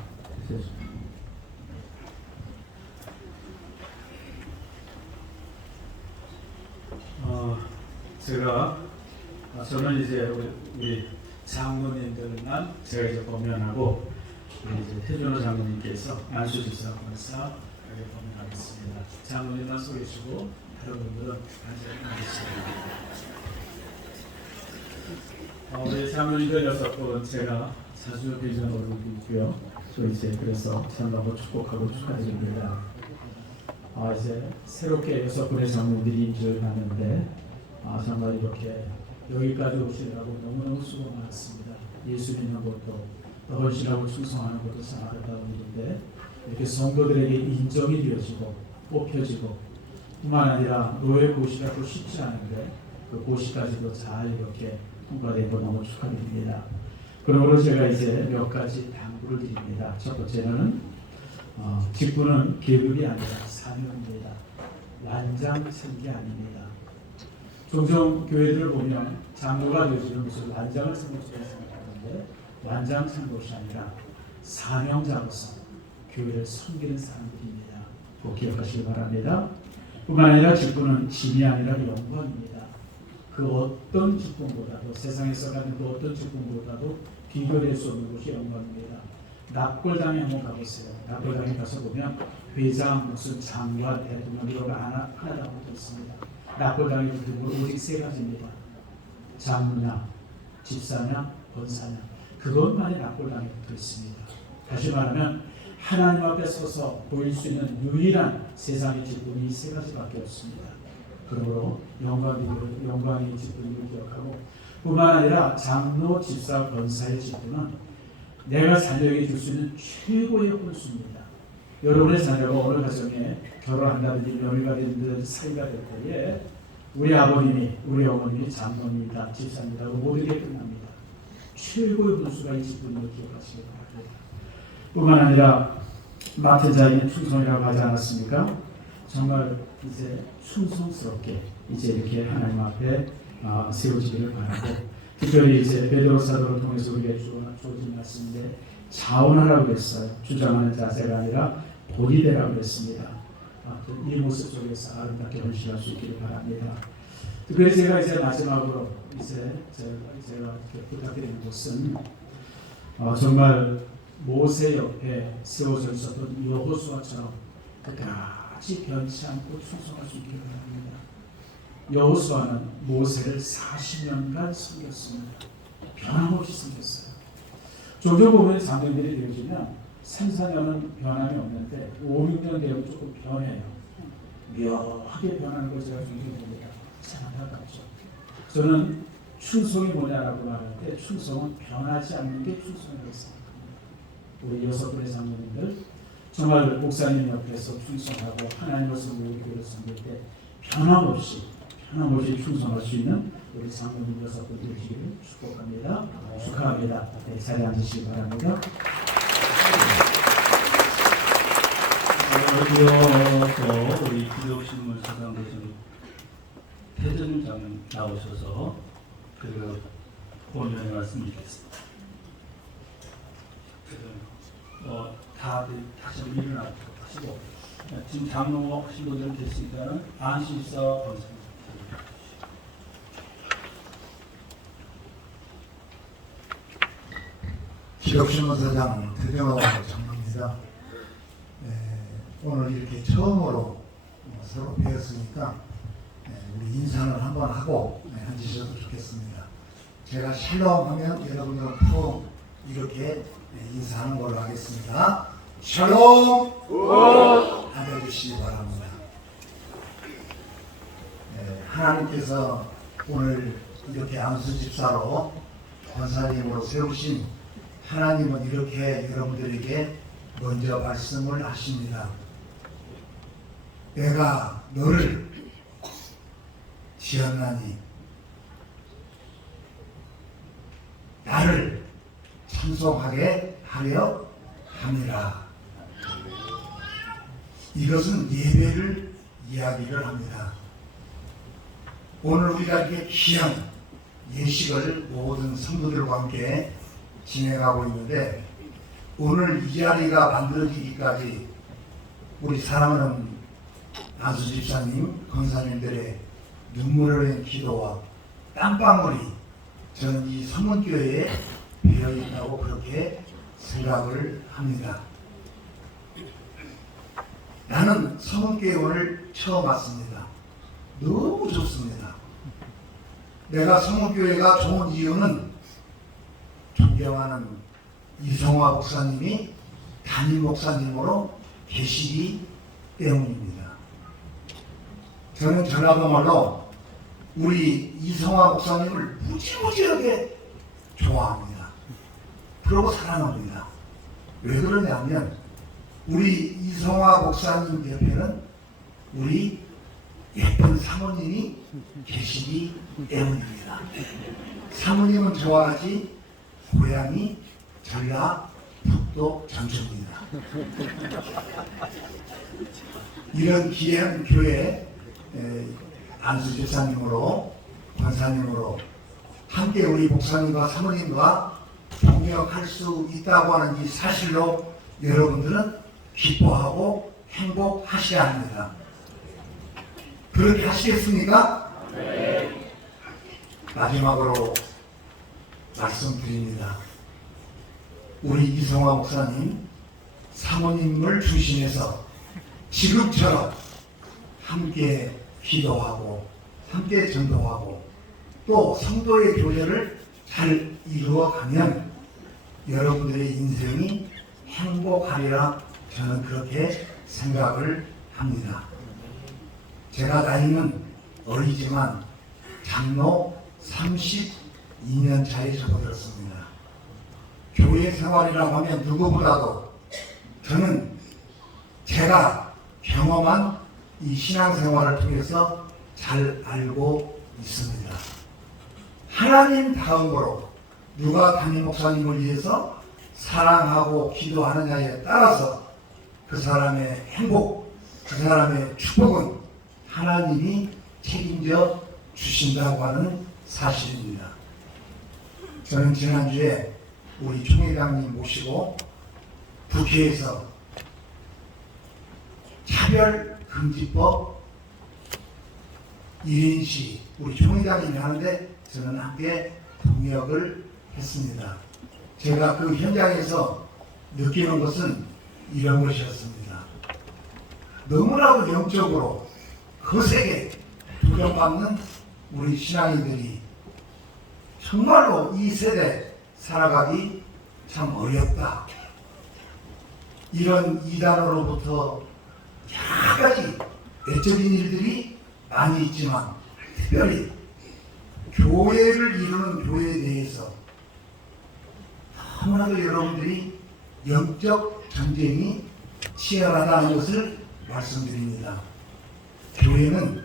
저는 이제 우리 장로님들만 제가 이제 범면하고 우리 이제 태준호 장로님께서 안수지사 권사 이렇게 범면하겠습니다. 장로님만 서 계시고 다른 분들은 앉아있습니다. 우리 장로님들 6분 제가 자주 뵈는 얼굴도 있고요. 저 이제 그래서 참가하고 축복하고 축하드립니다. 이제 새롭게 6분의 장로들이 임직을 하는데 정말 이렇게 여기까지 오시느라고 너무너무 수고 많았습니다. 예수 믿는 것도 또 헌신하고 충성하는 것도 생각했다는 일인데 이렇게 성도들에게 인정이 되어지고 뽑혀지고 뿐만 아니라 노예 고시가 또 쉽지 않은데 그 고시까지도 잘 이렇게 통과되고 너무 축하드립니다. 그러므로 제가 이제 몇 가지 당부를 드립니다. 첫 번째는 직분은 계급이 아니라 사명입니다. 완장선기 아닙니다. 종종 교회들을 보면 장로가 되어지는 것을 완장을 쓴 것으로 생각하는데 완장 쓴 것이 아니라 사명자로서 교회를 섬기는 사람들입니다. 꼭 기억하시기 바랍니다. 뿐만 아니라 직분은 짐이 아니라 영광입니다. 그 어떤 직분보다도 세상에서 가는 그 어떤 직분보다도 비교될 수 없는 것이 영광입니다. 납골당에 한번 가보세요. 납골당에 가서 보면 회장, 무슨 장관, 대통령 이런 거 하나도 없습니다. 납골당의 직분은 오직 3가지입니다. 장로냐, 집사냐, 권사냐. 그것만이 납골당에 붙어 있습니다. 다시 말하면 하나님 앞에 서서 보일 수 있는 유일한 세상의 직분이 세 가지밖에 없습니다. 그러므로 영광의 직분을 기억하고 뿐만 아니라 장로, 집사, 권사의 직분은 내가 자녀에게 줄 수 있는 최고의 혼수입니다. 여러분의 자녀가 어느 가정에 결혼한다든지 며느리가 되든 사위가 될 때에 우리 아버님이 우리 어머님이 장로입니다, 집사입니다. 모든 게 끝납니다. 최고의 혼수가 이 직분을 기억하시기 바랍니다. 뿐만 아니라 맡은 자에게 충성이라고 하지 않았습니까? 정말 이제 충성스럽게 이제 이렇게 하나님 앞에 세워지기를 바라고, 특별히 이제 베드로 사도를 통해서 우리에게 주어진 말씀인데 자원하라고 했어요. 주장하는 자세가 아니라 본이 되라고 했습니다. 이 모습 속에서 아름답게 헌신할 수 있기를 바랍니다. 그래서 제가 이제 마지막으로 이제 제가 부탁드리는 것은 정말 모세 옆에 세워져 있었던 여호수아처럼 끝까지 변치 않고 충성할 수 있기를 바랍니다. 여호수아는 모세를 40년간 섬겼습니다. 변함없이 섬겼어요. 종종 보면 장면들이 되어지면 3, 4년은 변함이 없는데 5, 6년 되면 조금 변해요. 묘하게 변하는 걸 제가 종종 봅니다. 참 안타깝죠. 저는 충성이 뭐냐라고 말할 때 충성은 변하지 않는 게 충성이라고 생각합니다. 우리 6분의 장로님들 정말 목사님 옆에서 충성하고 하나님으로서 우리 교회를 섬길 때 변함없이 충성할 수 있는 우리 장로님 6분 되시기를 축복합니다. 축하합니다. 네, 자리에 앉으시기 바랍니다. 어디서 우리 기독신문 사상대신 태전 장님 나오셔서 그리고 본연의 말씀을 드리겠습니다. 다들 다시 한번 일어나도록 하시고, 지금 장로 하신 분들 계시니까 안심사 권사님. 기독신문사장 태정호 장로입니다. 오늘 이렇게 처음으로 서로 뵈었으니까 우리 인사를 한번 하고 앉으셔도 좋겠습니다. 제가 샬롬 하면 여러분들은 푹 이렇게 인사하는 걸로 하겠습니다. 샬롬! 앉아주시기 바랍니다. 하나님께서 오늘 이렇게 안수집사로 권사님으로 세우신 하나님은 이렇게 여러분들에게 먼저 말씀을 하십니다. 내가 너를 지었나니 나를 찬송하게 하려 함이라. 이것은 예배를 이야기를 합니다. 오늘 우리가 이렇게 귀한 예식을 모든 성도들과 함께 진행하고 있는데, 오늘 이 자리가 만들어지기까지 우리 사랑하는 안수집사님, 권사님들의 눈물을 흘린 기도와 땀방울이 저는 이 성문교회에 배어있다고 그렇게 생각을 합니다. 나는 성문교회 오늘 처음 왔습니다. 너무 좋습니다. 내가 성문교회가 좋은 이유는 존경하는 이성화 목사님이 담임 목사님으로 계시기 때문입니다. 저는 전라도말로 우리 이성화 목사님을 무지무지하게 좋아합니다. 그러고 사랑합니다. 왜 그러냐면 우리 이성화 목사님 옆에는 우리 예쁜 사모님이 계시기 때문입니다. 사모님은 좋아하지 고향이 전라북도 전주입니다. 이런 귀한 교회 안수집사님으로 권사님으로 함께 우리 목사님과 사모님과 동역할 수 있다고 하는 이 사실로 여러분들은 기뻐하고 행복하셔야 합니다. 그렇게 하시겠습니까? 네. 마지막으로 말씀드립니다. 우리 이성화 목사님 사모님을 중심해서 지금처럼 함께 기도하고 함께 전도하고 또 성도의 교제를 잘 이루어가면 여러분들의 인생이 행복하리라 저는 그렇게 생각을 합니다. 제가 나이는 어리지만 장로 32년 차에 접어들었습니다. 교회 생활이라고 하면 누구보다도 저는 제가 경험한 이 신앙생활을 통해서 잘 알고 있습니다. 하나님 다음으로 누가 담임 목사님을 위해서 사랑하고 기도하느냐에 따라서 그 사람의 행복, 그 사람의 축복은 하나님이 책임져 주신다고 하는 사실입니다. 저는 지난주에 우리 총회장님 모시고 국회에서 차별금지법 1인시 우리 총회장님이 하는데 저는 함께 동역을 했습니다. 제가 그 현장에서 느끼는 것은 이런 것이었습니다. 너무나도 영적으로 거세게 도전받는 우리 신앙인들이 정말로 이 세대 살아가기 참 어렵다. 이런 이단으로부터 여러 가지 외적인 일들이 많이 있지만 특별히 교회를 이루는 교회에 대해서 너무나도 여러분들이 영적 전쟁이 치열하다는 것을 말씀드립니다. 교회는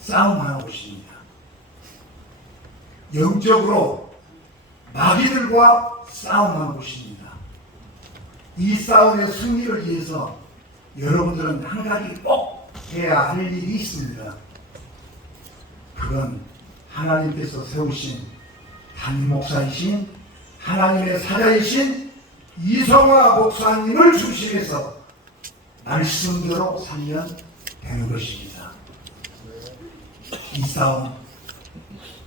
싸움하는 곳입니다. 영적으로 마귀들과 싸움하는 곳입니다. 이 싸움의 승리를 위해서 여러분들은 한 가지 꼭 해야 할 일이 있습니다. 그건 하나님께서 세우신 담임 목사이신 하나님의 사자이신 이성화 목사님을 중심해서 말씀대로 살면 되는 것입니다. 이 싸움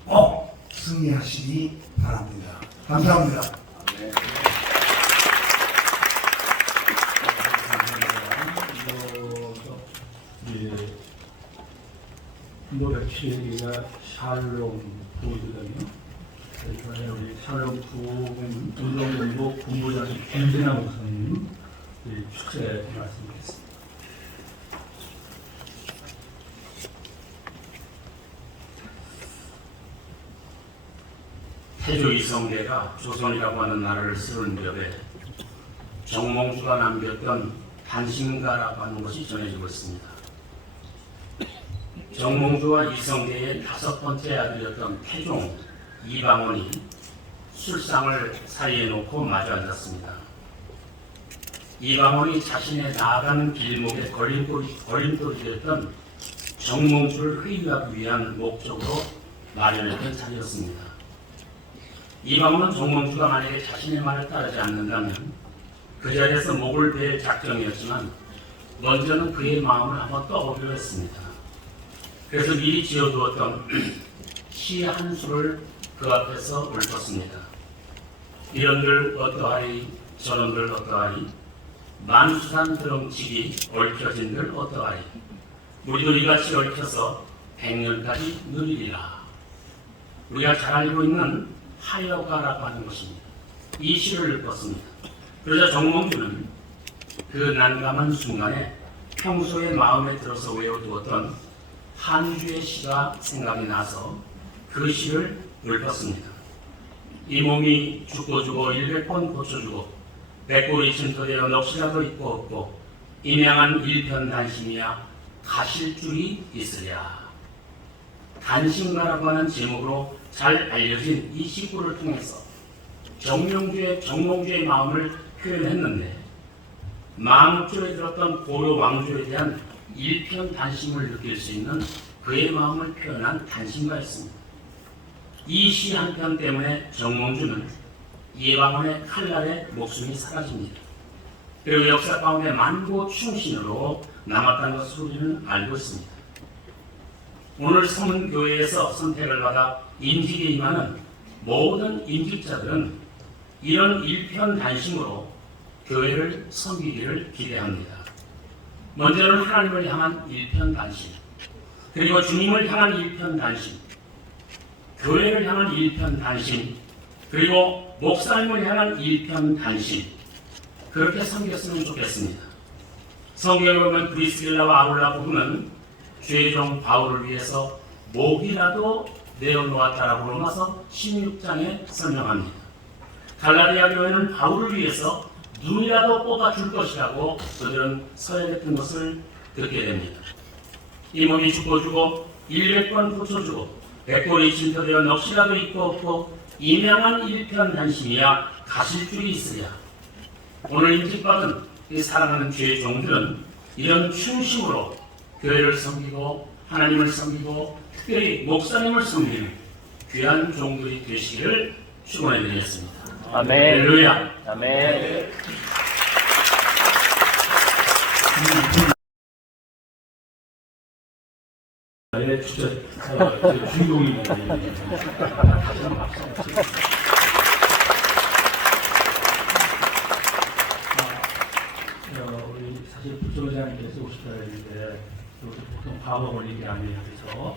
꼭 승리하시기 바랍니다. 감사합니다. 노력치기가 샬롬 부거든요. 그래서 우리 샬롬 부는 운동본부 본부장님 김진아 목사님 축제 말씀드리겠습니다. 태조 이성계가 조선이라고 하는 나라를 세운 무렵에 정몽주가 남겼던 단신가라고 하는 것이 전해지고 있습니다. 정몽주와 이성계의 5번째 아들이었던 태종 이방원이 술상을 사이에 놓고 마주 앉았습니다. 이방원이 자신의 나아가는 길목에 걸림돌이 되었던 정몽주를 회유하기 위한 목적으로 마련했던 자리였습니다. 이방원은 정몽주가 만약에 자신의 말을 따르지 않는다면 그 자리에서 목을 벨 작정이었지만 먼저는 그의 마음을 한번 떠보기로 했습니다. 그래서 미리 지어두었던 시 한 수를 그 앞에서 읊었습니다. 이런들 어떠하리 저런들 어떠하리 만수산 드렁치기 얽혀진들 어떠하리 우리도 이같이 얽혀서 100년까지 누리리라. 우리가 잘 알고 있는 하여가라고 하는 것입니다. 이 시를 읊었습니다. 그러자 정몽주는 그 난감한 순간에 평소에 마음에 들어서 외워두었던 한주의 시가 생각이 나서 그 시를 읊었습니다. 이 몸이 죽고 100번 고쳐주고 백골이 침토되어 넋이라도 있고 없고 임양한 일편단심이야 가실 줄이 있으랴. 단신가라고 하는 제목으로 잘 알려진 이 시구를 통해서 정몽주의 마음을 표현했는데 망조에 들었던 고려 왕조에 대한 일편단심을 느낄 수 있는 그의 마음을 표현한 단신가였습니다. 이 시 한 편 때문에 정몽주는 이방원의 칼날에 목숨이 사라집니다. 그리고 역사 가운데 만고충신으로 남았다는 것을 우리는 알고 있습니다. 오늘 서문교회에서 선택을 받아 임직에 임하는 모든 임직자들은 이런 일편단심으로 교회를 섬기기를 기대합니다. 먼저는 하나님을 향한 일편단심, 그리고 주님을 향한 일편단심, 교회를 향한 일편단심, 그리고 목사님을 향한 일편단심, 그렇게 섬겼으면 좋겠습니다. 성경에 보면 브리스길라와 아굴라 부부는 죄종 바울을 위해서 목이라도 내어놓았다라고 로마서 16장에 설명합니다. 갈라디아 교회는 바울을 위해서 눈이라도 뽑아줄 것이라고 그들은 서약했던 것을 듣게 됩니다. 이 몸이 죽어주고 100번 붙여주고 100번이 진토되어 넋이라도 있고 없고 임양한 일편단심이야 가실 줄이 있으랴. 오늘 인직받은 이 사랑하는 주의 종들은 이런 충심으로 교회를 섬기고 하나님을 섬기고 특별히 목사님을 섬기는 귀한 종들이 되시기를 축원해 드리겠습니다. 아멘. 할렐루야. 아멘. 예, 진짜 주인공이 우리 사실 부총장님께서 오시다 했는데 보통 과거 걸리기 아니에요. 그래서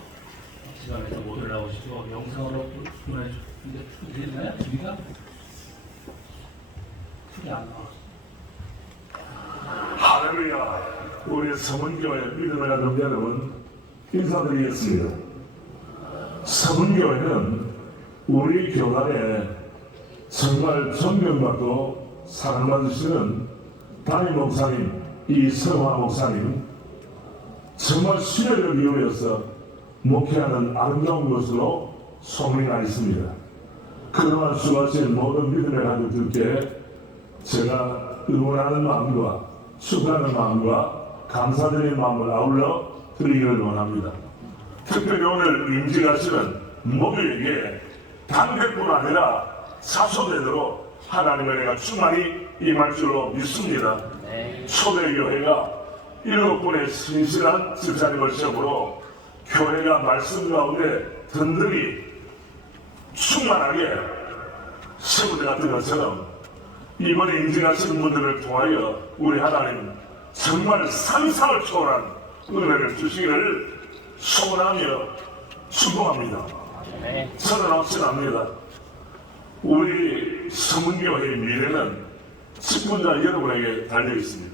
시간에서 못 올라오시고 영상으로 보내주는데 되나요? 우리가 크게 안 나와. 할렐루야. 우리 서문교회 믿음의 가정 여러분 인사드리겠습니다. 서문교회는 우리 교단에 정말 존경받고 사랑받으시는 담임 목사님 이성화 목사님 정말 수요일을 이루어서 목회하는 아름다운 것으로 소문이 나 있습니다. 그동안 수고하신 모든 믿음의 가족들께 제가 응원하는 마음과 축하하는 마음과 감사드리는 마음을 아울러 드리기를 원합니다. 특별히 오늘 임직하시는 모두에게 당대뿐 아니라 사소대대로 하나님의 은혜가 충만히 임할 줄로 믿습니다. 초대교회가 7분의 신실한 집사님을 시험으로 교회가 말씀 가운데 든든히 충만하게 세우대 같은 것처럼 이번에 임직하시는 분들을 통하여 우리 하나님 정말 상상을 초월한 은혜를 주시기를 소원하며 축복합니다. 저는 확신합니다. 우리 서문교회의 미래는 직분자 여러분에게 달려 있습니다.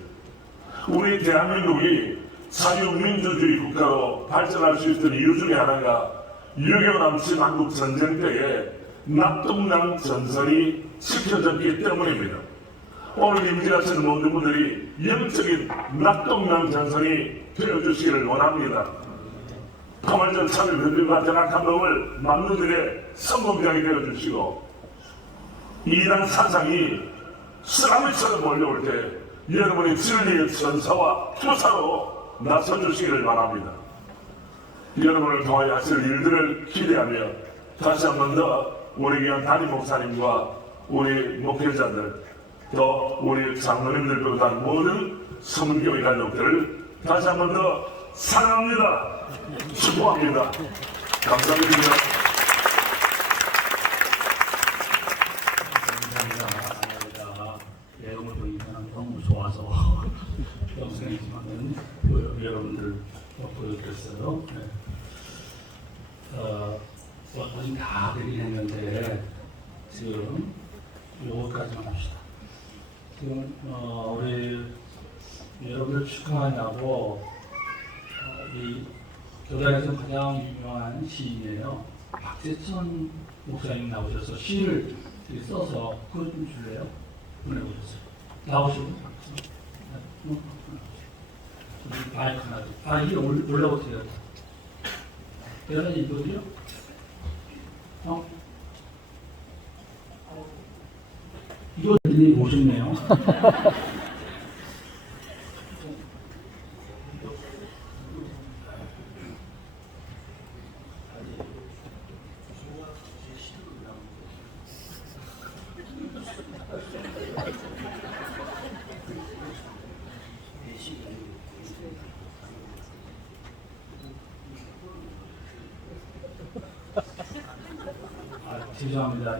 우리 대한민국이 자유민주주의 국가로 발전할 수 있던 이유 중에 하나가 6.25 남친 한국 전쟁 때에 낙동강 전선이 지켜졌기 때문입니다. 오늘 임직하시는 모든 분들이 영적인 낙동강 전선이 되어주시기를 원합니다. 포괄전 참여 변bil과 정확한 법을 막는 일에 선봉장이 되어주시고 이단 사상이 쓰나미처럼 몰려올 때 여러분이 진리의 전사와 투사로 나서주시기를 바랍니다. 여러분을 통하여 하실 일들을 기대하며 다시 한 번 더 우리 귀한 담임 목사님과 우리 목회자들 또 우리 장로님들 비롯한 모든 서문교회 가족들을 다시 한 번 더 사랑합니다. 축복합니다. 감사드립니다. 감사합니다. 내용을 보니까 너무 좋아서 영상이지만은 여러분들 보여드렸어요. 거의 다 되긴 했는데 지금 요거까지만 합시다. 지금 우리 여러분들 축하하냐고 이 교단에서 가장 유명한 시인이에요. 박재천 목사님 나오셔서 시를 써서 그거 좀 줄래요? 보내보셨어요. 나오시고 마이크 하나 이게 올라오세요. 여러 이거요? 이거 들리 오셨네요. 죄송합니다.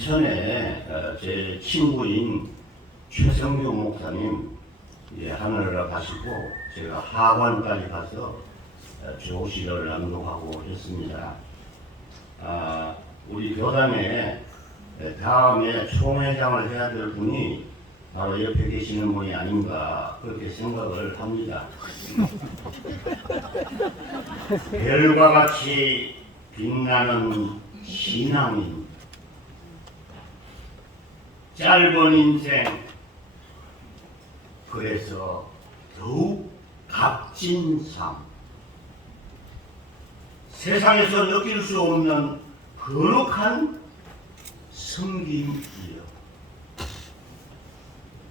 인천에 제 친구인 최성규 목사님 하늘나라 가시고 제가 하관까지 가서 조시를 낭독하고 했습니다. 우리 교단에 다음에 총회장을 해야 될 분이 바로 옆에 계시는 분이 아닌가 그렇게 생각을 합니다. 별과 같이 빛나는 신앙인, 짧은 인생, 그래서 더욱 값진 삶, 세상에서 느낄 수 없는 거룩한 섬김이요.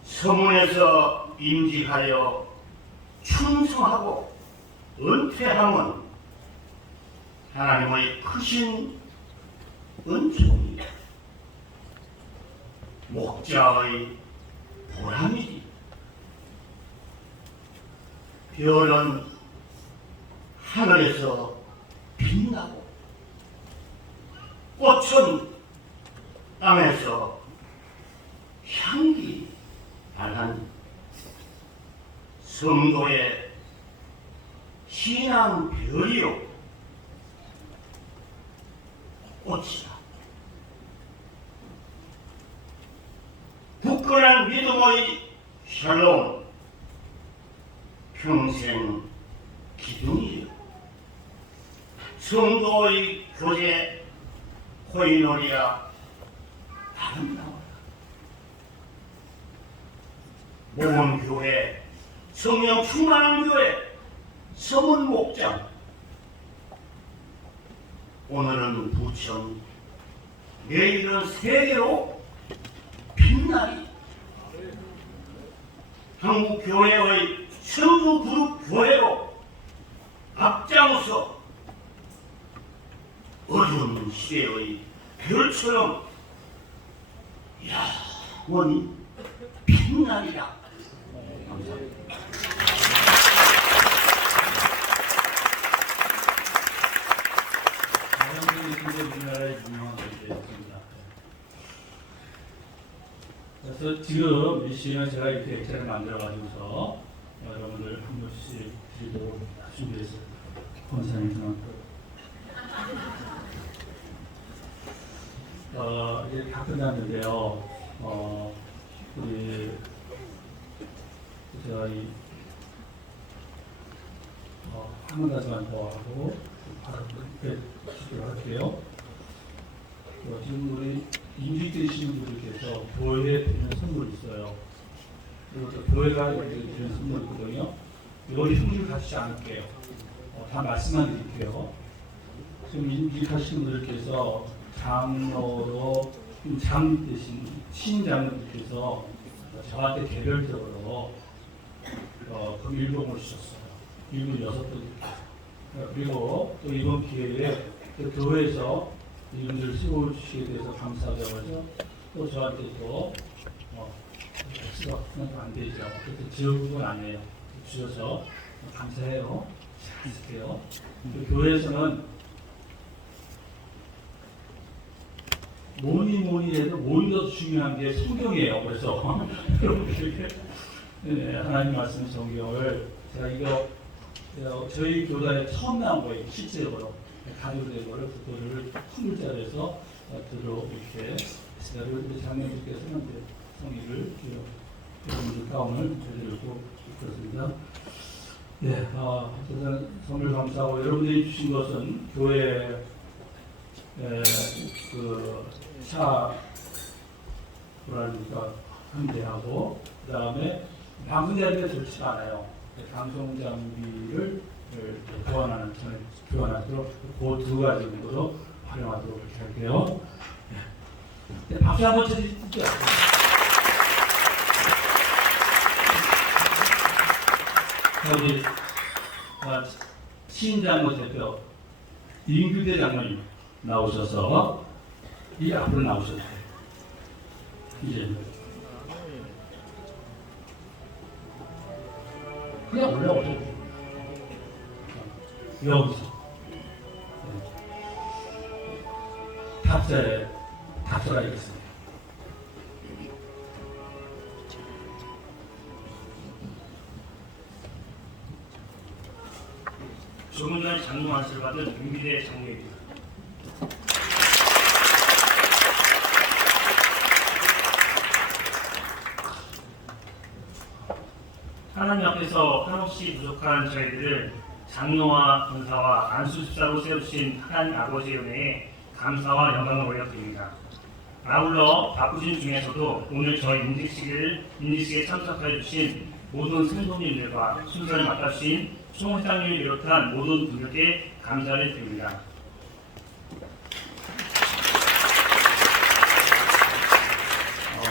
서문에서 임직하여 충성하고 은퇴함은 하나님의 크신 은총이요. 목자의 보람이지. 별은 하늘에서 빛나고 꽃은 땅에서 향기 발한 성도의 신앙 별이요 꽃이다. 굳건한 믿음의 샬롬 평생 기둥이요. 성도의 교제 코이노리라 아름다워라. 모범 교회, 성령 충만한 교회, 서문 목장. 오늘은 부천, 내일은 세계로 빛나리. 한국 교회의 천부 그룹 교회로 앞장서 어려운 시대의 별처럼 영원히 빛나리라. 감사합니다. 우리나라의 유명한 문제였습니다. 그래서 지금 이 시간에 제가 이렇게 액자를 만들어가지고서 여러분들 한 번씩 드리도록 준비했어요. 권사님 그만큼. 이제 다 끝났는데요. 우리 제가 한 가지만 더 하고 바로 이렇게 할게요. 지금 우리 임직되시는 분들께서 교회에 드리는 선물이 있어요. 그리고 또 교회가 드리는 선물이 있거든요. 이걸 형질 갖추지 않을게요. 다 말씀만 드릴게요. 지금 임직하시는 분들께서 장로로 장 대신 신장로님께서 저한테 개별적으로 금일봉을 주셨어요. 일본 6분. 그리고 또 이번 기회에 또 교회에서 이분들 세워주시게 돼서 감사하다고 해서 또 저한테 또 X가 안 되죠. 그래서 지역은 아니에요. 주셔서 감사해요. 잘 쓸게요. 교회에서는 뭐니 해도 오히려 중요한 게 성경이에요. 그래서 여러분들에게 하나님 말씀 성경을 제가 이거 저희 교단에 처음 나온 거예요. 실제로 가져된 거를 그거를 큰 글자로 해서 들어 이렇게 우리 장로님께서는 성의를 여러분들 가운을 드리고 그렇습니다. 네, 어쨌든 선물 감사하고 여러분들이 주신 것은 교회 뭐랄까 함대하고 그 다음에 방송장비가 좋지 않아요. 방송 장비를 교환하도록 그 두 가지 정도로 활용하도록 이렇게 할게요. 네, 박수 한번 쳐주시죠. 우리 신장로 대표 임규대 장로님 나오셔서 이 앞으로 나오셔도 돼요. 이제 그냥 올라오셔도 돼요. 여기서 답사가 있겠습니다. 조금 전에 장로 안수를 받은 윤비대 장로입니다. 하나님 앞에서 한없이 부족한 저희들을 장로와 권사와 안수집사로 세우신 하나님 아버지의 은혜에 감사와 영광을 올려드립니다. 아울러 바쁘신 중에서도 오늘 저희 인직식에 참석해 주신 모든 성도님들과 순서를 맡아주신 총회장님을 비롯한 모든 분들께 감사를 드립니다.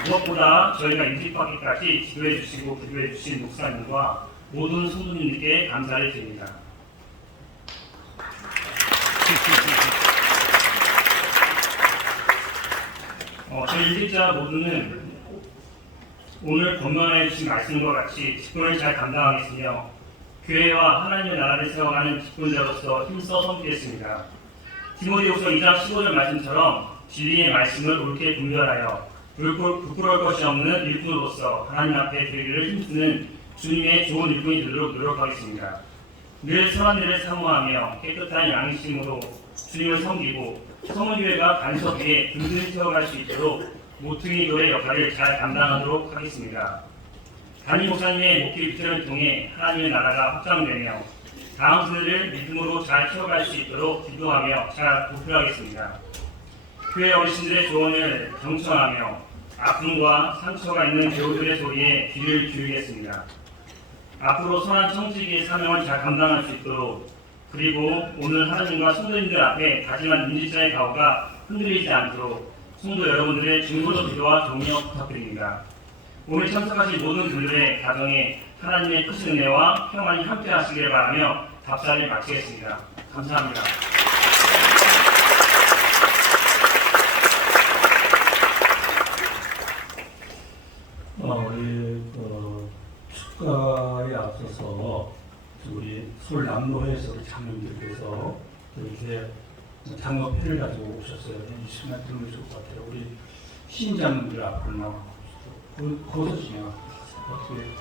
무엇보다 저희가 인직받기까지 지도해 주시고 기도해 주신 목사님과 모든 성도님들께 감사를 드립니다. 저희 인직자 모두는 오늘 권면해 주신 말씀과 같이 직분을 잘 감당하겠으며 교회와 하나님의 나라를 세워가는 직분자로서 힘써 섬기겠습니다. 디모데후서 2장 15절 말씀처럼 진리의 말씀을 옳게 분별하여 부끄러울 것이 없는 일꾼으로서 하나님 앞에 드리기를 힘쓰는 주님의 좋은 일꾼이 되도록 노력하겠습니다. 늘 선한 일을 사모하며 깨끗한 양심으로 주님을 섬기고 성원교회가 간섭 위에 든든히 세워갈 수 있도록 모퉁이 교회 역할을 잘 감당하도록 하겠습니다. 담임 목사님의 목회 비전을 통해 하나님의 나라가 확장되며 다음 세대를 믿음으로 잘 키워갈 수 있도록 기도하며 잘 보필하겠습니다. 교회 어르신들의 조언을 경청하며 아픔과 상처가 있는 배우들의 소리에 귀를 기울이겠습니다. 앞으로 선한 청지기의 사명을 잘 감당할 수 있도록 그리고 오늘 하나님과 성도님들 앞에 다짐한 인직자의 가오가 흔들리지 않도록 성도 여러분들의 중보도 기도와 격려 부탁드립니다. 오늘 참석하신 모든 분들의 가정에 하나님의 크신 은혜와 평안이 함께 하시길 바라며 답사를 마치겠습니다. 감사합니다. 우리 축가에 앞서서 우리 서울 남로회에서 우리 장로님들께서 이렇게 장로패를 가지고 오셨어요. 이 시간 들으면 좋을 것 같아요. 우리 신장님들 앞으로 나와주시고 거기서 진행합니다. 어떻게 이렇게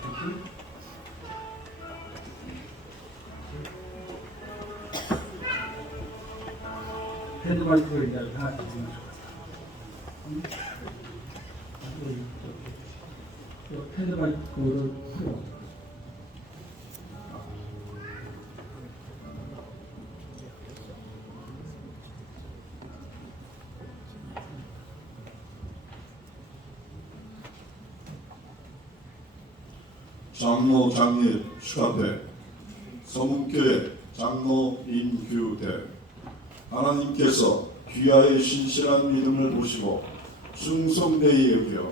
핸드마이크를 이제 하나 드리면 좋을 것 같아요. 핸드마이크를 풀어. 장로 장립 축하패 서문교회 장로 임규대 하나님께서 귀하의 신실한 믿음을 보시고 충성되이 여겨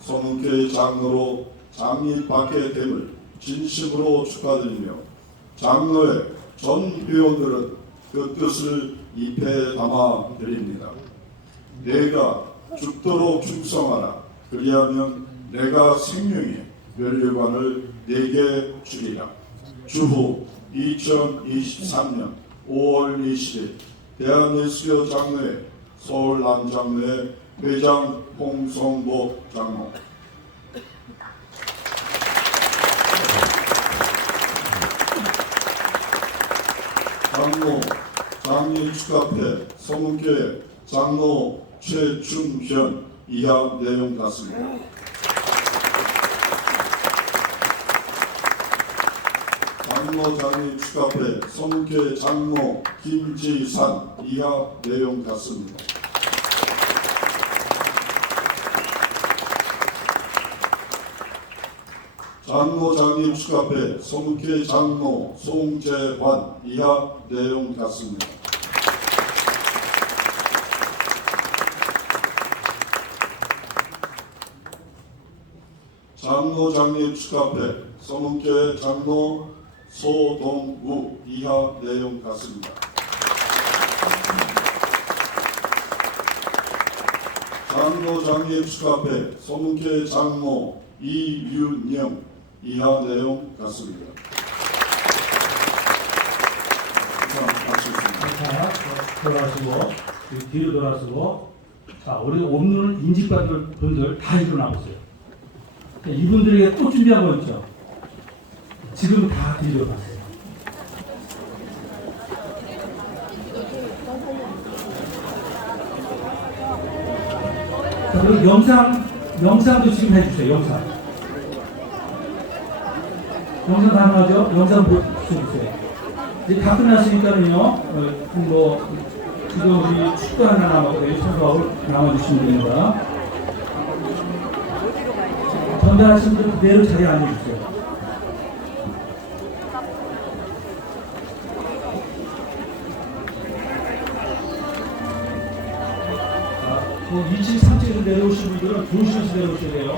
서문교회 장로로 장립받게 됨을 진심으로 축하드리며 장로의 전 회원들은 그 뜻을 입에 담아 드립니다. 내가 죽도록 충성하라. 그리하면 내가 생명의 면류관을 내게 주리라. 주후 2023년 5월 20일 대한예수교 장로회 서울 남장로회 회장 홍성복 장로. 장로 장립 축하패 서문교회 장로 최충현 이하 내용 같습니다. 장로 장립 축하패 서문교회 장로 김지산 이하 내용 같습니다. 장로 장립 축하패 서문교회 장로 송재환 이하 내용 같습니다. 장로 장립 축하패 서문교회 장로 소동우 이하 내용 같습니다. 장로 장립 축하패 서문교회 장로 이윤영 이하 내용 같습니다. 자, 돌아가시고 뒤로 돌아서고 자, 우리 없는 인직받을 분들 다 일어나보세요. 이분들에게 또 준비한 거 있죠. 지금 다 뒤로 가세요. 그리고 영상도 지금 해주세요. 영상 가능하죠? 영상 보여주세요. 이제 다 끝났으니까는요, 지금 우리 축구 하나 남았거든요. 선수하고 남아주시면 됩니다. 전달하신 분들 그대로 자리에 앉아주세요. 그 2층, 3층에서 내려오신 분들은 조심해서 내려오셔야 돼요.